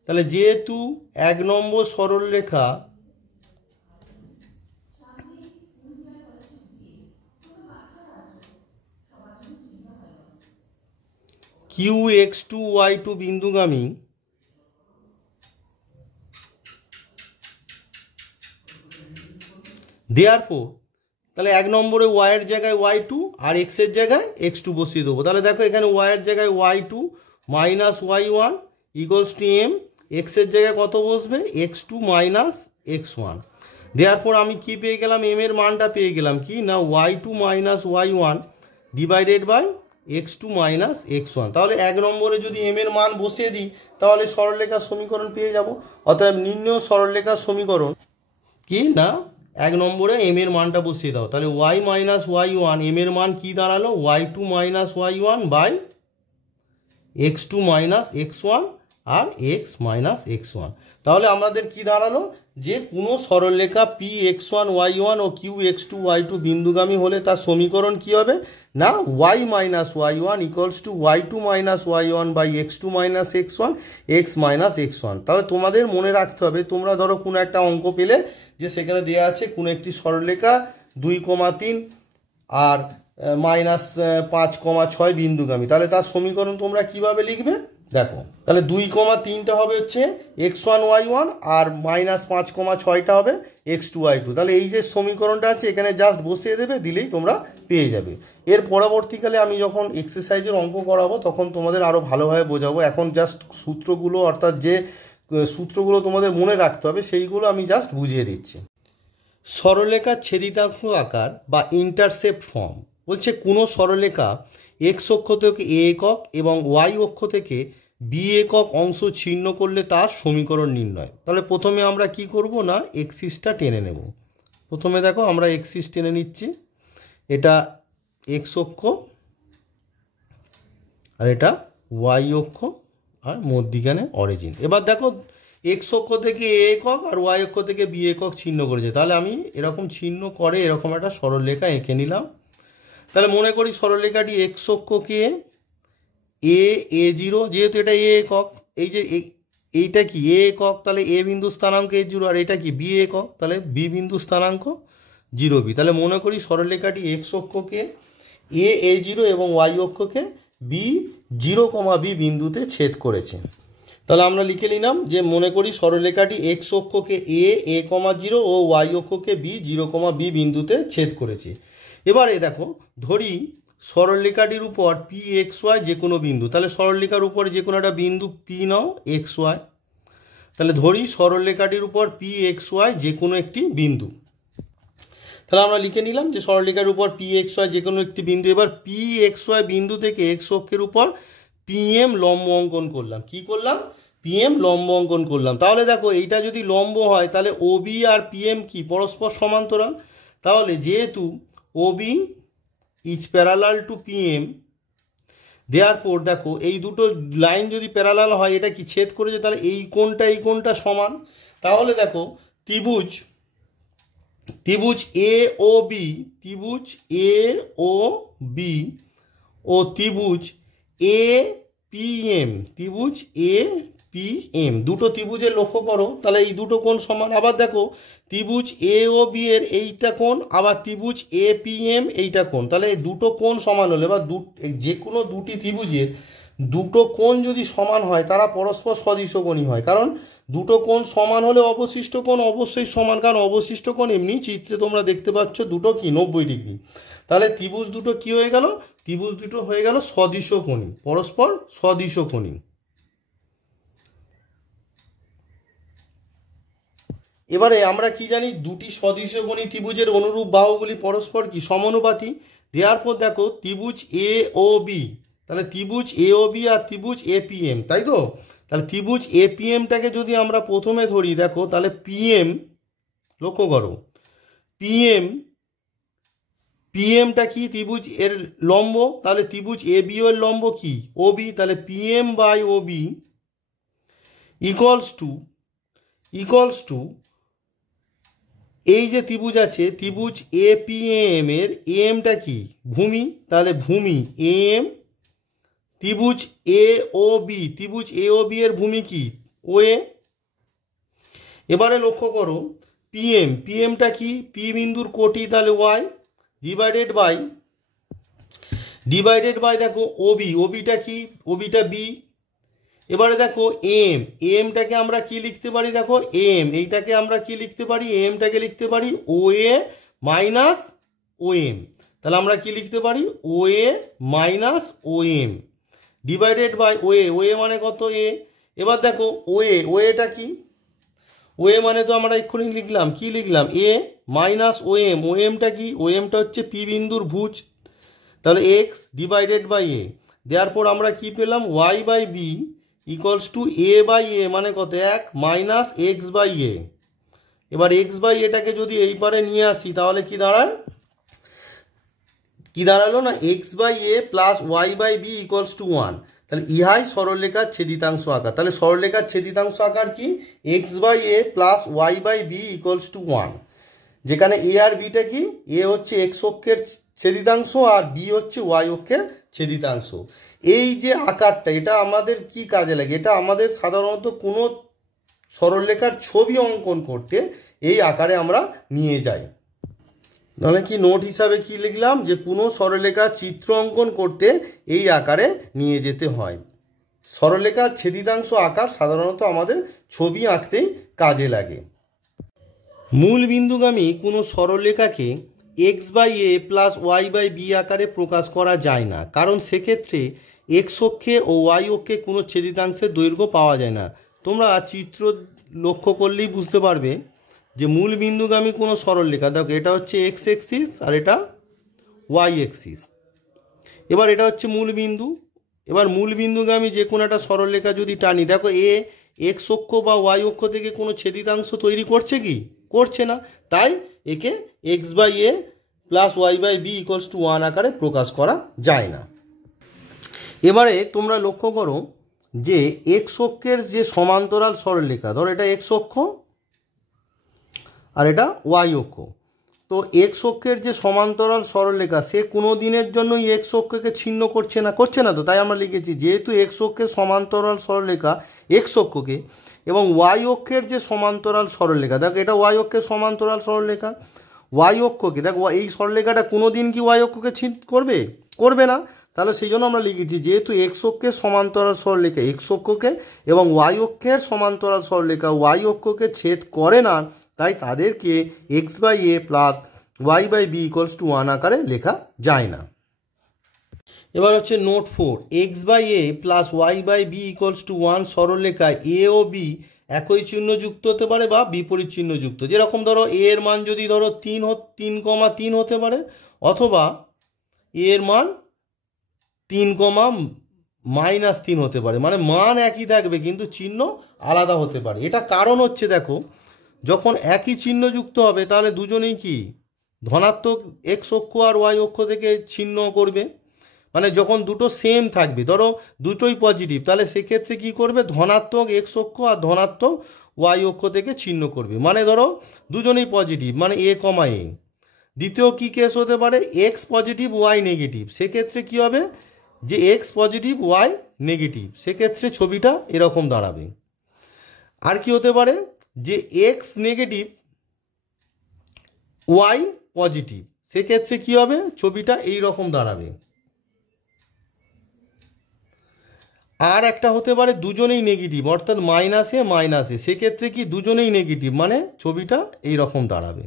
তাহলে যেহেতু 1 নম্বর সরলরেখা Q X two Y two বিন্দুগামী, দেয়ারপর তাহলে 1 নম্বরে ওয়াইয়ের জায়গায় ওয়াই টু আর এক্সের জায়গায় এক্স টু বসিয়ে দেবো। তাহলে দেখো এখানে ওয়াইয়ের জায়গায় y two minus Y one equals to m, এক্সের জায়গায় কত বসবে x two minus x one. দেওয়ার আমি কি পেয়ে গেলাম, এম এর মানটা পেয়ে গেলাম কি না y two minus Y one divided by x two minus x one. তাহলে 1 নম্বরে যদি এম এর মান বসিয়ে দিই তাহলে সরলরেখার সমীকরণ পেয়ে যাব। অর্থাৎ নির্ণয় সরলরেখার সমীকরণ কি না 1 নম্বরে এম এর মানটা বসিয়ে দাও, তাহলে Y minus Y one M এর মান কি দাঁড়ালো Y two minus Y one by x two minus x one আর এক্স মাইনাস এক্স ওয়ান। তাহলে আমাদের কি দাঁড়ালো যে কোনো সরলরেখা P X one Y one ও Q X two Y two বিন্দুগামী হলে তার সমীকরণ কি হবে না Y minus Y one equals to Y two minus Y one by x two minus x one x minus x one. তাহলে তোমাদের মনে রাখতে হবে, তোমরা ধরো কোনো একটা অঙ্ক পেলে যে সেখানে দেওয়া আছে কোনো একটি সরলরেখা 2,3 আর -5,6 বিন্দুগামী, তাহলে তার সমীকরণ তোমরা কিভাবে লিখবে দেখো। তাহলে 2,3টা হবে হচ্ছে x1y1 আর -5,6টা হবে x2y2। তাহলে এই যে সমীকরণটা আছে এখানে জাস্ট বসিয়ে দেবে, দিলেই তোমরা পেয়ে যাবে। এর পরবর্তীকালে আমি যখন এক্সারসাইজের অঙ্ক করাবো তখন তোমাদের আরও ভালোভাবে বোঝাবো। এখন জাস্ট সূত্রগুলো অর্থাৎ যে সূত্রগুলো তোমাদের মনে রাখতে হবে সেইগুলো আমি জাস্ট বুঝিয়ে দিচ্ছি। সরলরেখার ছেদিতাংশ আকার বা ইন্টারসেপ্ট ফর্ম বলছে কোনো সরলরেখা এক্স অক্ষ থেকে এ একক এবং ওয়াই অক্ষ থেকে বি একক অংশ ছিন্ন করলে তার সমীকরণ নির্ণয়। তাহলে প্রথমে আমরা কি করব না এক্সিসটা টেনে নেব। প্রথমে দেখো আমরা এক্সিস টেনে নিচ্ছি, এটা এক্স অক্ষ আর এটা ওয়াই অক্ষ আর মধ্যিখানে অরিজিন। এবার দেখো এক্স অক্ষ থেকে এ একক আর ওয়াই অক্ষ থেকে বি একক ছিন্ন করেছে, তাহলে আমি এরকম চিহ্ন করে এরকম একটা সরলরেখা এঁকে নিলাম। তাহলে মনে করি সরলরেখাটি এক্স অক্ষকে এ0, যেহেতু এটা এ একক, এই যে এইটা কি এ একক, তাহলে এ বিন্দু স্থানাঙ্ক A0, আর এটা কি বি একক, তাহলে বি বিন্দু স্থানাঙ্ক 0b। তাহলে মনে করি সরলরেখাটি এক্স অক্ষকে A0 এবং ওয়াই অক্ষকে B0, বি বিন্দুতে ছেদ করেছে। তাহলে আমরা লিখে নিলাম যে মনে করি সরলরেখাটি এক্স অক্ষকে A0 ও ওয়াই অক্ষকে B0, বি বিন্দুতে ছেদ করেছে। এবারে দেখো ধরি সরলরেখাটির উপর পি এক্স ওয়াই যে কোনো বিন্দু, তাহলে সরলরেখার উপর যে কোনো একটা বিন্দু পি নাও এক্স ওয়াই। তাহলে ধরি সরলরেখাটির উপর পি এক্স ওয়াই যে কোনো একটি বিন্দু। তাহলে আমরা লিখে নিলাম যে সরলরেখার উপর পি এক্স ওয়াই যে কোনো একটি বিন্দু। এবার পি এক্স ওয়াই বিন্দু থেকে এক্স অক্ষের উপর পিএম লম্ব অঙ্কন করলাম। কি করলাম? পিএম লম্ব অঙ্কন করলাম। তাহলে দেখো এইটা যদি লম্ব হয় তাহলে ওবি আর পিএম কি পরস্পর সমান্তরাল। তাহলে যেহেতু OB is parallel to PM, therefore দেখো এই দুটো লাইন যদি প্যারালাল হয় এটা কি ছেদ করেছে, তাহলে এই কোণটা সমান। তাহলে দেখো ত্রিভুজ এ ও বি ও ত্রিভুজ এ পিএম দুটো ত্রিভুজের লক্ষ্য করো, তাহলে এই দুটো কোণ সমান। আবার দেখো ত্রিভুজ এ ও বি এর এইটা কোণ, আবার ত্রিভুজ এ পিএম এইটা কোণ, তাহলে এই দুটো কোণ সমান হলে বা যে কোনো দুটি ত্রিভুজের দুটো কোণ যদি সমান হয় তারা পরস্পর সদৃশকোণী হয়। কারণ দুটো কোণ সমান হলে অবশিষ্ট কোণ অবশ্যই সমান, কারণ অবশিষ্ট কোণ এমনি চিত্রে তোমরা দেখতে পাচ্ছ দুটো কি 90 ডিগ্রি। তাহলে ত্রিভুজ দুটো কি হয়ে গেল? ত্রিভুজ দুটো হয়ে গেল সদৃশকোণী, পরস্পর সদৃশকোণী। এবারে আমরা কি জানি, দুটি সদৃশকোণী ত্রিভুজের অনুরূপ বাহুগুলি পরস্পর কি সমানুপাতী। দেওয়ার পর দেখো ত্রিভুজ এ ও বি, তাহলে ত্রিভুজ এ ও বি আর ত্রিভুজ এপিএম, তাই তো? তাহলে ত্রিভুজ এপিএমটাকে যদি আমরা প্রথমে ধরি, দেখো তাহলে পিএম, লক্ষ্য করো পিএমটা কি ত্রিভুজ এর লম্ব, তাহলে ত্রিভুজ এ বি এর লম্ব কি ওবি, তাহলে PM by OB equals to এই যে ত্রিভুজ আছে ত্রিভুজ এ পি এম এর এমটা কি ভূমি, তাহলে ভূমি এম। ত্রিভুজ এ ও বি এর ভূমি কি ওএ। এবারে লক্ষ্য করো পিএমটা কি পি বিন্দুর কোটি, তাহলে ওয়াই ডিভাইডেড বাই দেখো ওবিটা কি ওবিটা বি। এবারে দেখো এমটাকে আমরা কি লিখতে পারি, দেখো এইটাকে আমরা কি লিখতে পারি, এমটাকে লিখতে পারি ওএ মাইনাস ওএম। তাহলে আমরা কি লিখতে পারি OA minus OM divided by OA মানে কত এ। এবার দেখো ওএটা কি, ওএ মানে তো আমরা এক্ষুনি লিখলাম, কি লিখলাম এ মাইনাস ওএমটা কি, ওএমটা হচ্ছে পি বিন্দুর ভুজ, তাহলে এক্স ডিভাইডেড বাই এ। দেওয়ার পর আমরা কি পেলাম Y by B equals to A by A মানে কত 1 মাইনাস এক্স বাই এ। এবার এক্স বাই এটাকে যদি এই পারে নিয়ে আসি তাহলে কি দাঁড়ালো না x by A plus Y by B equals to 1। তাহলে ইহাই সরলরেখার ছেদিতাংশ আকার। তাহলে সরলরেখার ছেদিতাংশ আকার কি? X by A plus Y by B equals to 1, যেখানে এ আর বিটা কি? এ হচ্ছে এক্স অক্ষের ছেদিতাংশ আর বি হচ্ছে ওয়াই অক্ষের ছেদিতাংশ। এই যে আকারটা, এটা আমাদের কি কাজে লাগে? এটা আমাদের সাধারণত কোনো সরলরেখার ছবি অঙ্কন করতে এই আকারে আমরা নিয়ে যাই। তাহলে কি নোট হিসাবে কি লিখলাম? যে কোনো সরলরেখার চিত্র অঙ্কন করতে এই আকারে নিয়ে যেতে হয়। সরলরেখার ছেদিতাংশ আকার সাধারণত আমাদের ছবি আঁকতেই কাজে লাগে। মূল বিন্দুগামী কোনো সরলরেখাকে X by A plus Y by B আকারে প্রকাশ করা যায় না, কারণ সেক্ষেত্রে এক্স অক্ষে ও ওয়াই অক্ষে কোনো ছেদিতাংশের দৈর্ঘ্য পাওয়া যায় না। তোমরা চিত্র লক্ষ্য করলেই বুঝতে পারবে যে মূল বিন্দুগামী কোনো সরলরেখা, দেখো এটা হচ্ছে এক্স এক্সিস আর এটা ওয়াই এক্সিস। এবার এটা হচ্ছে মূল বিন্দু। এবার মূল বিন্দুগামী যে কোনো একটা সরলরেখা যদি টানি, দেখো এ এক্স অক্ষ বা ওয়াই অক্ষ থেকে কোনো ছেদিতাংশ তৈরি করছে কি? করছে না। তাই একে x by A plus Y by B equals to 1 আকারে প্রকাশ করা যায় না। এবারে তোমরা লক্ষ্য করো যে এক্স অক্ষের যে সমান্তরাল সরলরেখা, ধরো এটা এক্স অক্ষ আর এটা ওয়াই অক্ষ। তো এক্স অক্ষের যে সমান্তরাল সরলরেখা, সে কোনো দিনের জন্যই এক্স অক্ষকে ছিন্ন করছে না, করছে না। তো তাই আমরা লিখেছি যেহেতু এক্স অক্ষের সমান্তরাল সরলরেখা এক্স অক্ষকে, এবং ওয়াই অক্ষের যে সমান্তরাল সরলরেখা, দেখো এটা ওয়াই অক্ষের সমান্তরাল সরলরেখা, ওয়াই অক্ষকে দেখো এই সরলরেখাটা কোনো দিন কি ওয়াই অক্ষকে করবে? করবে না। তাহলে সেই জন্য আমরা লিখেছি যেহেতু এক্স অক্ষের সমান্তরাল সরলরেখা এক্স অক্ষকে এবং ওয়াই অক্ষের সমান্তরাল সরলরেখা ওয়াই অক্ষকে ছেদ করে না, তাই তাদেরকে X by A plus Y by B equals to 1 আকারে লেখা যায় না। এবার হচ্ছে note 4, X by A plus Y by B equals to 1 সরলরেখায় এ ও বি একই চিহ্ন যুক্ত হতে পারে বা বিপরীত চিহ্ন যুক্ত। যেরকম ধরো এ এর মান যদি ধরো 3,3 হতে পারে, অথবা এ এর মান 3,-3 হতে পারে, মানে মান একই থাকবে কিন্তু চিহ্ন আলাদা হতে পারে। এটা কারণ হচ্ছে দেখো যখন একই চিহ্ন যুক্ত হবে তাহলে দুজনেই কি ধনাত্মক এক্স অক্ষ আর ওয়াই অক্ষ থেকে চিহ্ন করবে, মানে যখন দুটো সেম থাকবে, ধরো দুটোই পজিটিভ, তাহলে সেক্ষেত্রে কি করবে? ধনাত্মক এক্স অক্ষ আর ধনাত্মক ওয়াই অক্ষ থেকে চিহ্ন করবে, মানে ধরো দুজনেই পজিটিভ, মানে এ কমা এ। দ্বিতীয় কি কেস হতে পারে? এক্স পজিটিভ ওয়াই নেগেটিভ, সেক্ষেত্রে কি হবে? যে এক্স পজিটিভ ওয়াই নেগেটিভ, সেক্ষেত্রে ছবিটা এরকম দাঁড়াবে। আর কি হতে পারে? যে এক্স নেগেটিভ ওয়াই পজিটিভ, সেক্ষেত্রে কি হবে? ছবিটা এই রকম দাঁড়াবে। আর একটা হতে পারে দুজনেই নেগেটিভ, অর্থাৎ মাইনাসে মাইনাসে, সেক্ষেত্রে কি দুজনেই নেগেটিভ, মানে ছবিটা এই রকম দাঁড়াবে।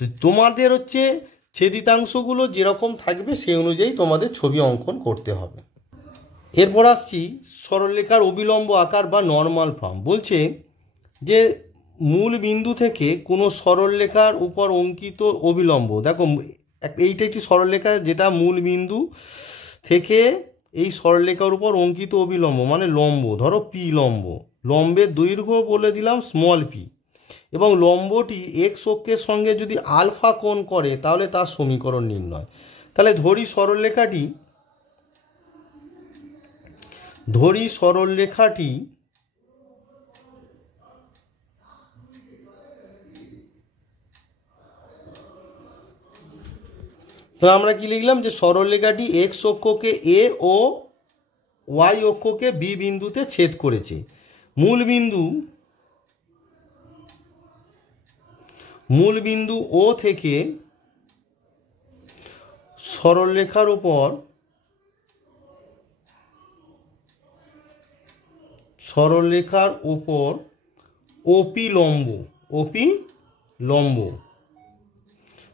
তো তোমাদের হচ্ছে ছেদিতাংশগুলো যেরকম থাকবে সেই অনুযায়ী তোমাদের ছবি অঙ্কন করতে হবে। এরপর আসছি সরলরেখার অবিলম্ব আকার বা নর্মাল ফর্ম। বলছে যে মূল বিন্দু থেকে কোনো সরলরেখার উপর অঙ্কিত অবিলম্ব, দেখো এইটা একটি সরলরেখা যেটা মূল বিন্দু থেকে এই সরলরেখার উপর অঙ্কিত অবিলম্ব মানে লম্ব, ধরো পি লম্ব, লম্বের দৈর্ঘ্য বলে দিলাম স্মল পি, এবং লম্বটি এক্স অক্ষের সঙ্গে যদি আলফা কোণ করে তাহলে তার সমীকরণ নির্ণয়। তাহলে ধরি সরলরেখাটি তো আমরা কি লিখলাম? যে সরলরেখাটি এক্স অক্ষকে এ ও ওয়াই অক্ষকে বি বিন্দুতে ছেদ করেছে। মূল বিন্দু ও থেকে সরলরেখার উপর ওপি লম্ব,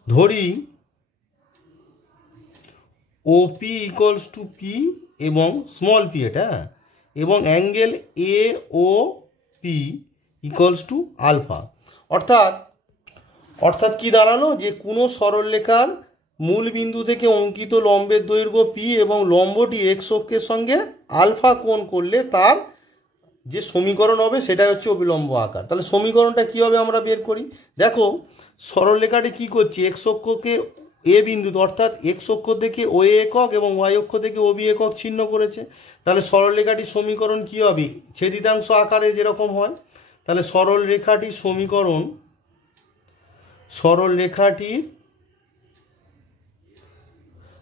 ধরি ওপি ইকুয়ালস টু পি এবং স্মল পি এটা, এবং angle A O P equals to alpha. অর্থাৎ কি দাঁড়ালো? যে কোনো সরলরেখার মূল বিন্দু থেকে অঙ্কিত লম্বের দৈর্ঘ্য পি এবং লম্বটি এক্স অক্ষের সঙ্গে আলফা কোণ করলে তার যে সমীকরণ হবে সেটাই হচ্ছে অবিলম্ব আকার। তাহলে সমীকরণটা কী হবে আমরা বের করি। দেখো সরলরেখাটি কী করছে? এক্স অক্ষকে এ বিন্দুতে অর্থাৎ এক্স অক্ষ থেকে ও একক এবং ওয়াই অক্ষ থেকে ও বি একক ছিন্ন করেছে। তাহলে সরলরেখাটির সমীকরণ কী হবে? ছেদিতাংশ আকারে যেরকম হয়। তাহলে সরলরেখাটির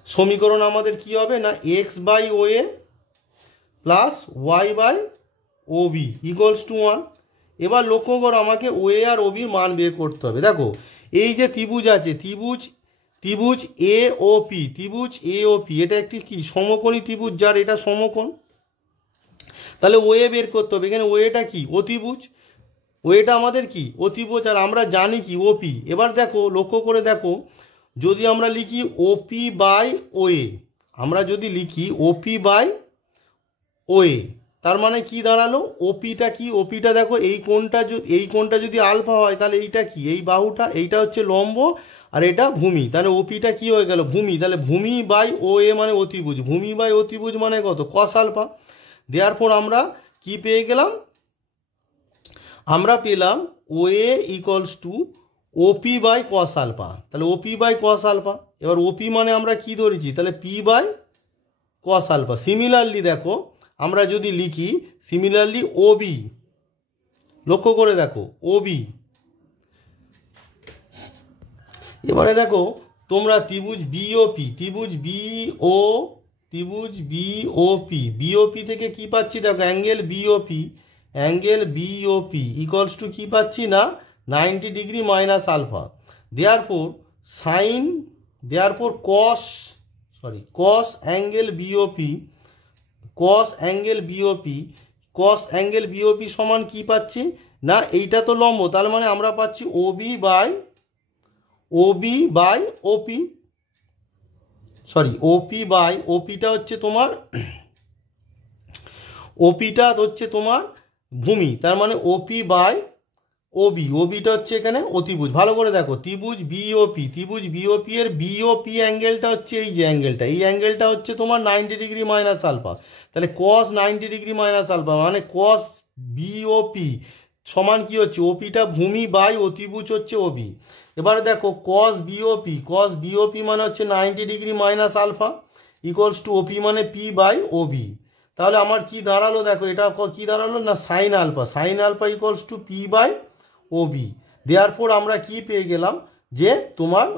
সমীকরণ আমাদের কি হবে না x by O A plus Y by O B equals to 1। এবার লক্ষ্য করো আমাকে ও এ আর ও বির মান বের করতে হবে। দেখো এই যে ত্রিভুজ আছে, ত্রিভুজ এ ও পি, এটা একটি কি সমকোণী ত্রিভুজ, যার এটা সমকোণ। তাহলে ও এ বের করতে হবে। এখানে ও এটা কি অতিভুজ, ও এটা আমাদের কি অতিভুজ, আর আমরা জানি কি ওপি। এবার দেখো লক্ষ্য করে দেখো, যদি আমরা লিখি ওপি বাই ও এ, আমরা যদি লিখি ওপি বাই ও এ, তার মানে কি দাঁড়ালো? ওপিটা কি? ওপিটা দেখো এই কোণটা যদি আলফা হয় তাহলে এইটা কি, এই বাহুটা, এইটা হচ্ছে লম্ব আর এটা ভূমি। তাহলে ওপিটা কি হয়ে গেল? ভূমি। তাহলে ভূমি বাই ও এ মানে অতিভুজ, ভূমি বাই অতিভুজ মানে কত? Cos alpha. দেওয়ার পর আমরা কি পেয়ে গেলাম? আমরা পেলাম O A equals to OP by cos alpha. তাহলে ওপি বাই কস আলফা। এবার ওপি মানে আমরা কি ধরেছি? তাহলে p by cos alpha. Similarly দেখো আমরা যদি লিখি সিমিলারলি ওবি, লক্ষ্য করে দেখো ওবি। এবারে দেখো তোমরা ত্রিভুজ বিওপি, বিওপি থেকে কি পাচ্ছি? দেখো অ্যাঙ্গেল বিওপি ইকুয়ালস টু কি পাচ্ছি না 90 ডিগ্রি মাইনাস আলফা। দেয়ারফোর কস অ্যাঙ্গেল বিওপি সমান কি পাচ্ছি না এইটা তো লম্ব, তার মানে আমরা পাচ্ছি ওপি বাই ওপিটা হচ্ছে তোমার ভূমি, তার মানে ওপি বাই ওবিটা হচ্ছে এখানে অতিভুজ। ভালো করে দেখো ত্রিভুজ বিওপি এর বিওপি অ্যাঙ্গেলটা হচ্ছে এই যে এই অ্যাঙ্গেলটা হচ্ছে তোমার 90 ডিগ্রি মাইনাস আলফা। তাহলে কস 90 ডিগ্রি মাইনাস আলফা মানে কস বিওপি সমান কি হচ্ছে? ওপিটা ভূমি বাই অতিভুজ হচ্ছে ওবি। এবারে দেখো কস বিওপি মানে হচ্ছে 90 degree minus alpha equals to OP মানে পি বাই ওবি। তাহলে আমার কি দাঁড়ালো? দেখো এটা কি দাঁড়ালো না sine alpha equals to p by OB. Therefore আমরা কি পেয়ে গেলাম যে তোমার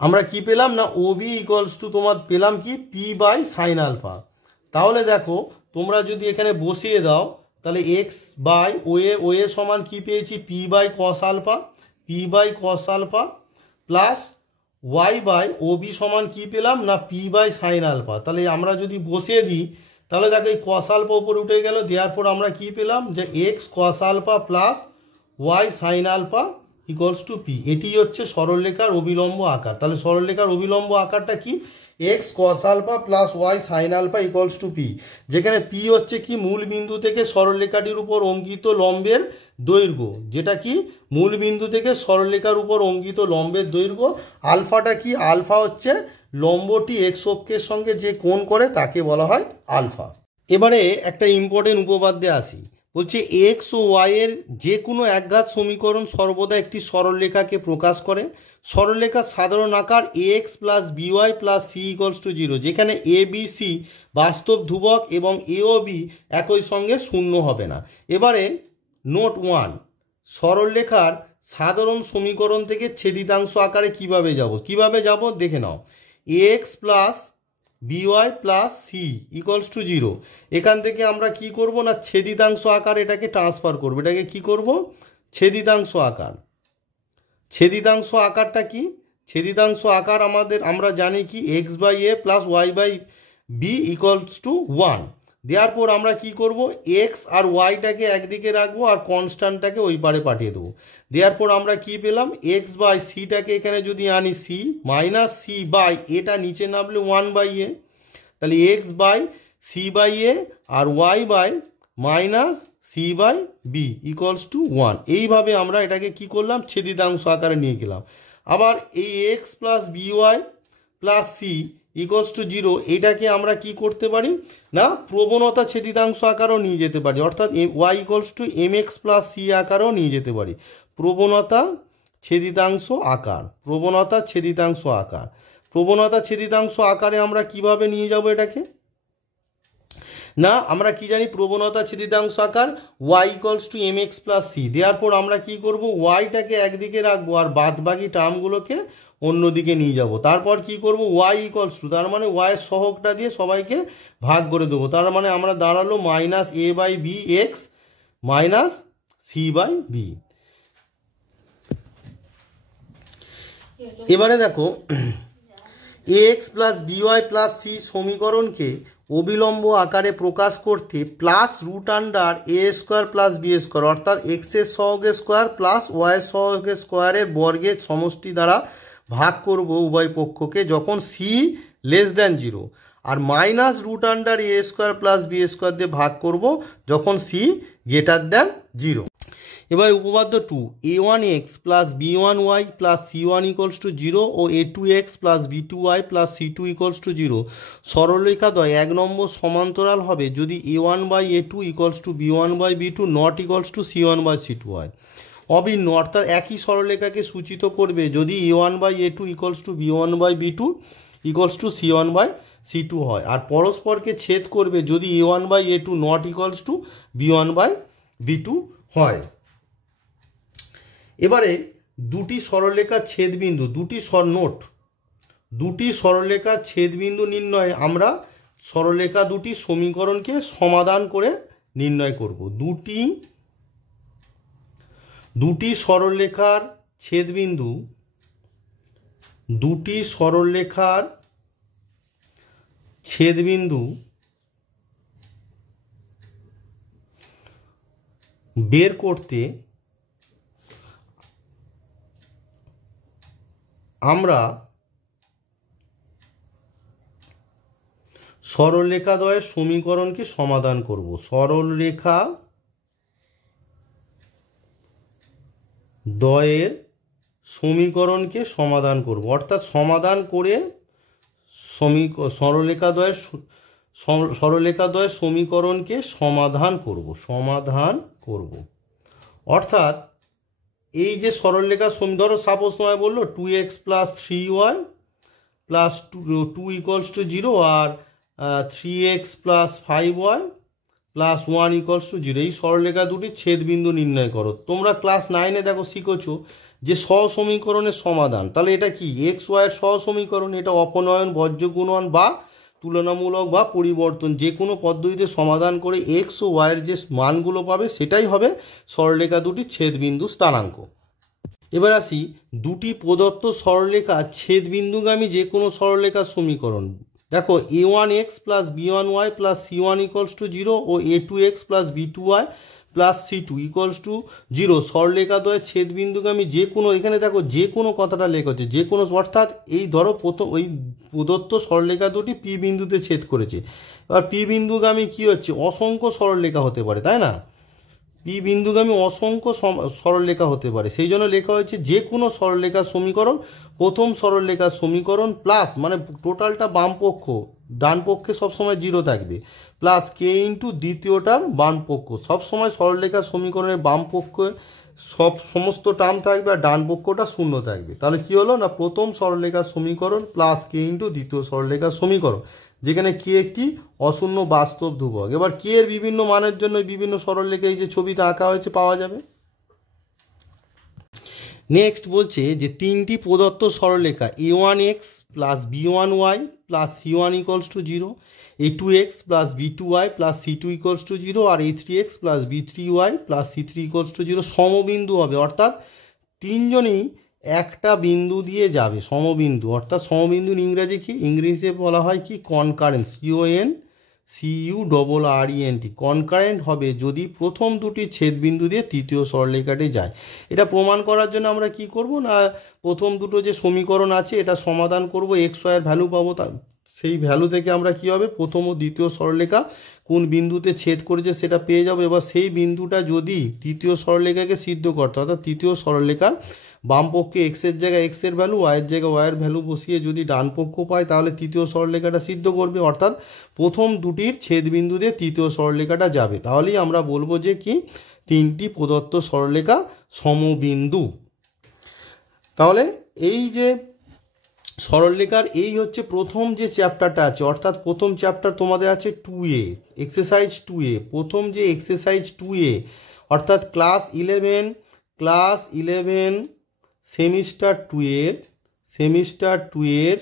আমরা কি পেলাম না ওবি ইকুয়ালস টু তোমার পেলাম কি পি বাই সাইন আলফা। তাহলে দেখো তোমরা যদি এখানে বসিয়ে দাও তাহলে এক্স বাই ও এ সমান কি পেয়েছি? P by cos alpha plus Y by OB সমান কি পেলাম না পি বাই সাইন আলফা। তাহলে আমরা যদি বসিয়ে দিই তাহলে দেখো এই কস আলফা উপরে উঠে গেল। দেওয়ার পর আমরা কি পেলাম যে x cos alpha plus y sine alpha equals to p. এটি হচ্ছে সরলরেখার অবিলম্ব আকার। তাহলে সরলরেখার অবিলম্ব আকারটা কি? X cos alpha plus y sine alpha equals to p, যেখানে পি হচ্ছে কি মূল বিন্দু থেকে সরলরেখাটির উপর অঙ্কিত লম্বের দৈর্ঘ্য, যেটা কি মূল বিন্দু থেকে সরলরেখার উপর অঙ্কিত লম্বের দৈর্ঘ্য। আলফাটা কি? আলফা হচ্ছে লম্বটি এক্স অক্ষের সঙ্গে যে কোণ করে তাকে বলা হয় আলফা। এবারে একটা ইম্পর্টেন্ট উপপাদ্যে আসি। বলছে এক্স ও ওয়াই এর যে কোনো একঘাত সমীকরণ সর্বদা একটি সরলরেখাকে প্রকাশ করে। সরলরেখার সাধারণ আকার x plus by plus C equals to 0, যেখানে এ বি সি বাস্তব ধ্রুবক এবং এ ও বি একই সঙ্গে শূন্য হবে না। এবারে নোট 1, সরলরেখার সাধারণ সমীকরণ থেকে ছেদিতাংশ আকারে কিভাবে যাব দেখে নাও। X plus by plus C equals to 0, এখান থেকে আমরা কি করব না ছেদিতাংশ আকার এটাকে ট্রান্সফার করব। এটাকে কি করব? ছেদিতাংশ আকারটা কি? ছেদিতাংশ আকার আমরা জানি কি x by A plus Y by B equals to 1। দেওয়ার পর আমরা কি করব? এক্স আর ওয়াইটাকে একদিকে রাখবো আর কনস্ট্যান্টটাকে ওই পারে পাঠিয়ে দেবো। দেওয়ার পর আমরা কি পেলাম? এক্স বাই সিটাকে এখানে যদি আনি সি মাইনাস সি বাই এটা নিচে নামলে 1 বাই এ, তাহলে x by c by a আর y by minus c by B equals to 1। এইভাবে আমরা এটাকে কি করলাম? ছেদিতাংশ আকারে নিয়ে গেলাম। আবার এই x plus by plus C equals to 0, এটাকে আমরা কি করতে পারি না প্রবণতা ছেদিতাংশ আকারও নিয়ে যেতে পারি, অর্থাৎ Y equals to M x plus C আকারেও নিয়ে যেতে পারি। প্রবণতা ছেদিতাংশ আকার, প্রবণতা ছেদিতাংশ আকার। প্রবণতা ছেদিতাংশ আকারে আমরা কিভাবে নিয়ে যাব এটাকে? না, আমরা কি জানি প্রবণতা ছেদিতাংশ আকার y equals two mx plus c। দেওয়ার আমরা কি করব, ওয়াইটাকে একদিকে রাখবো আর বাদ বাকি টার্মগুলোকে অন্যদিকে নিয়ে যাব। তারপর কি করব, y ইকুয়ালস টু, তার মানে y এর সহগটা দিয়ে সবাইকে ভাগ করে দেবো। তার মানে আমরা দাঁড়ালো minus a by b x minus c by b. এবারে দেখো x plus by plus c সমীকরণকে অবিলম্ব আকারে প্রকাশ করতে plus root under a square plus b square অর্থাৎ এক্সের সহগের স্কোয়ার প্লাস ওয়াইয়ের সহগের স্কোয়ারের বর্গের সমষ্টি দ্বারা ভাগ করব উভয় পক্ষকে যখন C less than 0, R minus root under a square plus b square দিয়ে ভাগ করব যখন সি গ্রেটার দ্যান 0। এবার উপপাদ্য 2, a1x plus b1y plus c1 equals to 0 ও a2x plus b2y plus c2 equals to 0 সরলরেখাদ্বয় 1 নম্বর সমান্তরাল হবে যদি a1 by a2 equals to b1 by b2 not equals to c1 by c2 হয়। অভিন্ন অর্থাৎ একই সরলরেখাকে সূচিত করবে যদি a1 by a2 equals to b1 by b2 equals to c1 by c2 হয়, আর পরস্পরকে ছেদ করবে যদি a1 by a2 not equals to b1 by b2 হয়। এবারে দুটি সরলরেখার ছেদবিন্দু, দুটি সরলরেখার ছেদবিন্দু নির্ণয়ে আমরা সরলরেখা দুটি সমীকরণকে সমাধান করে নির্ণয় করব। দুটি সরলরেখার ছেদবিন্দু, দুটি সরলরেখার ছেদবিন্দু বের করতে আমরা সরলরেখাদ্বয়ের সমীকরণকে সমাধান করব। সরলরেখা দ্বয়ের সমীকরণকে সমাধান করব, অর্থাৎ সমাধান করে সরলরেখাদ্বয়ের সমীকরণকে সমাধান করব। অর্থাৎ এই যে সরলরেখা ধরো সাপোজ তোমায় বললো 2x plus 3y plus 2 equals to 0 আর 3x plus 5y plus 1 equals to 0, এই সরলরেখা দুটির ছেদবিন্দু নির্ণয় করো। তোমরা ক্লাস 9-এ দেখো শিখেছো যে সহসমীকরণের সমাধান, তাহলে এটা কি এক্স ওয়াইয়ের সহসমীকরণ, এটা অপনয়ন বর্জ্য গুণন বা তুলনামূলক বা পরিবর্তন যে কোনো পদ্ধতিতে সমাধান করে এক্স ও ওয়াইয়ের যে মানগুলো পাবে সেটাই হবে সরলরেখা দুটির ছেদবিন্দু স্থানাঙ্ক। এবার আসি দুটি প্রদত্ত সরলরেখা ছেদবিন্দুগামী যে কোনো সরলরেখার সমীকরণ। দেখো a1x plus b1y plus c1 equals to 0 ও a2x plus b2y plus c2 equals to 0 সরলরেখাদ্বয়ের ছেদবিন্দুগামী যে কোনো, এখানে দেখো যে কোনো কথাটা লেখা হচ্ছে যে কোনো, অর্থাৎ এই ধরো প্রথম ওই প্রদত্ত সরলরেখা দুটি পি বিন্দুতে ছেদ করেছে। এবার পি বিন্দুগামী কী হচ্ছে, অসংখ্য সরলরেখা হতে পারে, তাই না? পি বিন্দুগামী অসংখ্য সরলরেখা হতে পারে, সেই জন্য লেখা হয়েছে যে কোনো সরলরেখার সমীকরণ প্রথম সরলরেখার সমীকরণ প্লাস, মানে টোটালটা বাম পক্ষ, ডান পক্ষে সবসময় 0 থাকবে, প্লাস কে ইন্টু দ্বিতীয়টার বাম পক্ষ। সবসময় সরলরেখার সমীকরণের বাম পক্ষে সমস্ত টার্ম থাকবে আর ডান পক্ষটা শূন্য থাকবে। তাহলে কি হলো না, প্রথম সরলরেখার সমীকরণ প্লাস কে ইন্টু দ্বিতীয় সরলরেখার সমীকরণ, যেখানে কে একটি অশূন্য বাস্তব ধ্রুবক। এবার কে এর বিভিন্ন মানের জন্য বিভিন্ন সরলরেখা এই যে ছবিতে আঁকা হয়েছে পাওয়া যাবে। নেক্সট বলছে যে তিনটি প্রদত্ত সরলরেখা a1x plus b1y plus c1 equals to 0, a2x plus b2y plus c2 equals to 0 আর a3x plus b3y plus c3 equals to 0 সমবিন্দু হবে, অর্থাৎ তিনজনই একটা বিন্দু দিয়ে যাবে সমবিন্দু। অর্থাৎ সমবিন্দুর ইংরেজি কি, ইংরেজিতে বলা হয় কি কনকারেন্ট, CONCURRENT। কনকারেন্ট হবে যদি প্রথম দুটি ছেদবিন্দু দিয়ে তৃতীয় সরলরেখাটি যায়। এটা প্রমাণ করার জন্য আমরা কি করব না, প্রথম দুটো যে সমীকরণ আছে এটা সমাধান করব, এক্স ওয়াইয়ের ভ্যালু পাবো, সেই ভ্যালু থেকে আমরা কি হবে প্রথম ও দ্বিতীয় সরলরেখা কোন বিন্দুতে ছেদ করেছে সেটা পেয়ে যাবো। এবার সেই বিন্দুটা যদি তৃতীয় সরলরেখাকে সিদ্ধ করতে, অর্থাৎ তৃতীয় সরলরেখার বাম পক্ষে এক্সের জায়গায় এক্সের ভ্যালু, ওয়াইয়ের জায়গায় ওয়াইয়ের ভ্যালু বসিয়ে যদি ডান পক্ষ পায় তাহলে তৃতীয় সরলরেখাটা সিদ্ধ করবে, অর্থাৎ প্রথম দুটির ছেদবিন্দু দিয়ে তৃতীয় সরলরেখাটা যাবে। তাহলেই আমরা বলবো যে কি তিনটি প্রদত্ত সরলরেখা সমবিন্দু। তাহলে এই যে সরলরেখার এই হচ্ছে প্রথম যে চ্যাপ্টারটা আছে, অর্থাৎ প্রথম চ্যাপ্টার তোমাদের আছে 2A, এক্সারসাইজ 2A। প্রথম যে এক্সারসাইজ 2A অর্থাৎ ক্লাস ইলেভেন সেমিস্টার 2 এর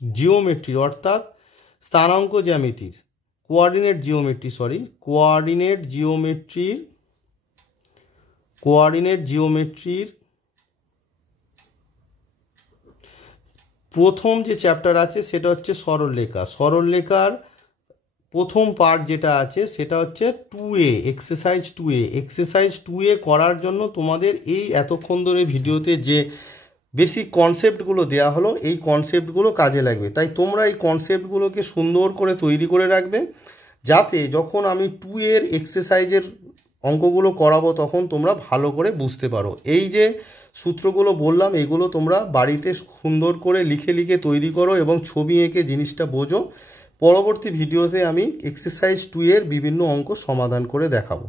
জিওমেট্রি অর্থাৎ স্থানাঙ্ক জ্যামিতির কোঅর্ডিনেট জিওমেট্রির প্রথম যে চ্যাপ্টার আছে সেটা হচ্ছে সরলরেখার প্রথম পার্ট যেটা আছে সেটা হচ্ছে 2A, এক্সারসাইজ 2A করার জন্য তোমাদের এই এতক্ষণ ধরে ভিডিওতে যে বেসিক কনসেপ্টগুলো দেওয়া হলো এই কনসেপ্টগুলো কাজে লাগবে। তাই তোমরা এই কনসেপ্টগুলোকে সুন্দর করে তৈরি করে রাখবে, যাতে যখন আমি 2 এর এক্সারসাইজের অঙ্কগুলো করাবো তখন তোমরা ভালো করে বুঝতে পারো। এই যে সূত্রগুলো বললাম এগুলো তোমরা বাড়িতে সুন্দর করে লিখে তৈরি করো এবং ছবি এঁকে জিনিসটা বোঝো। পরবর্তী ভিডিওতে আমি এক্সারসাইজ 2 এর বিভিন্ন অঙ্ক সমাধান করে দেখাবো।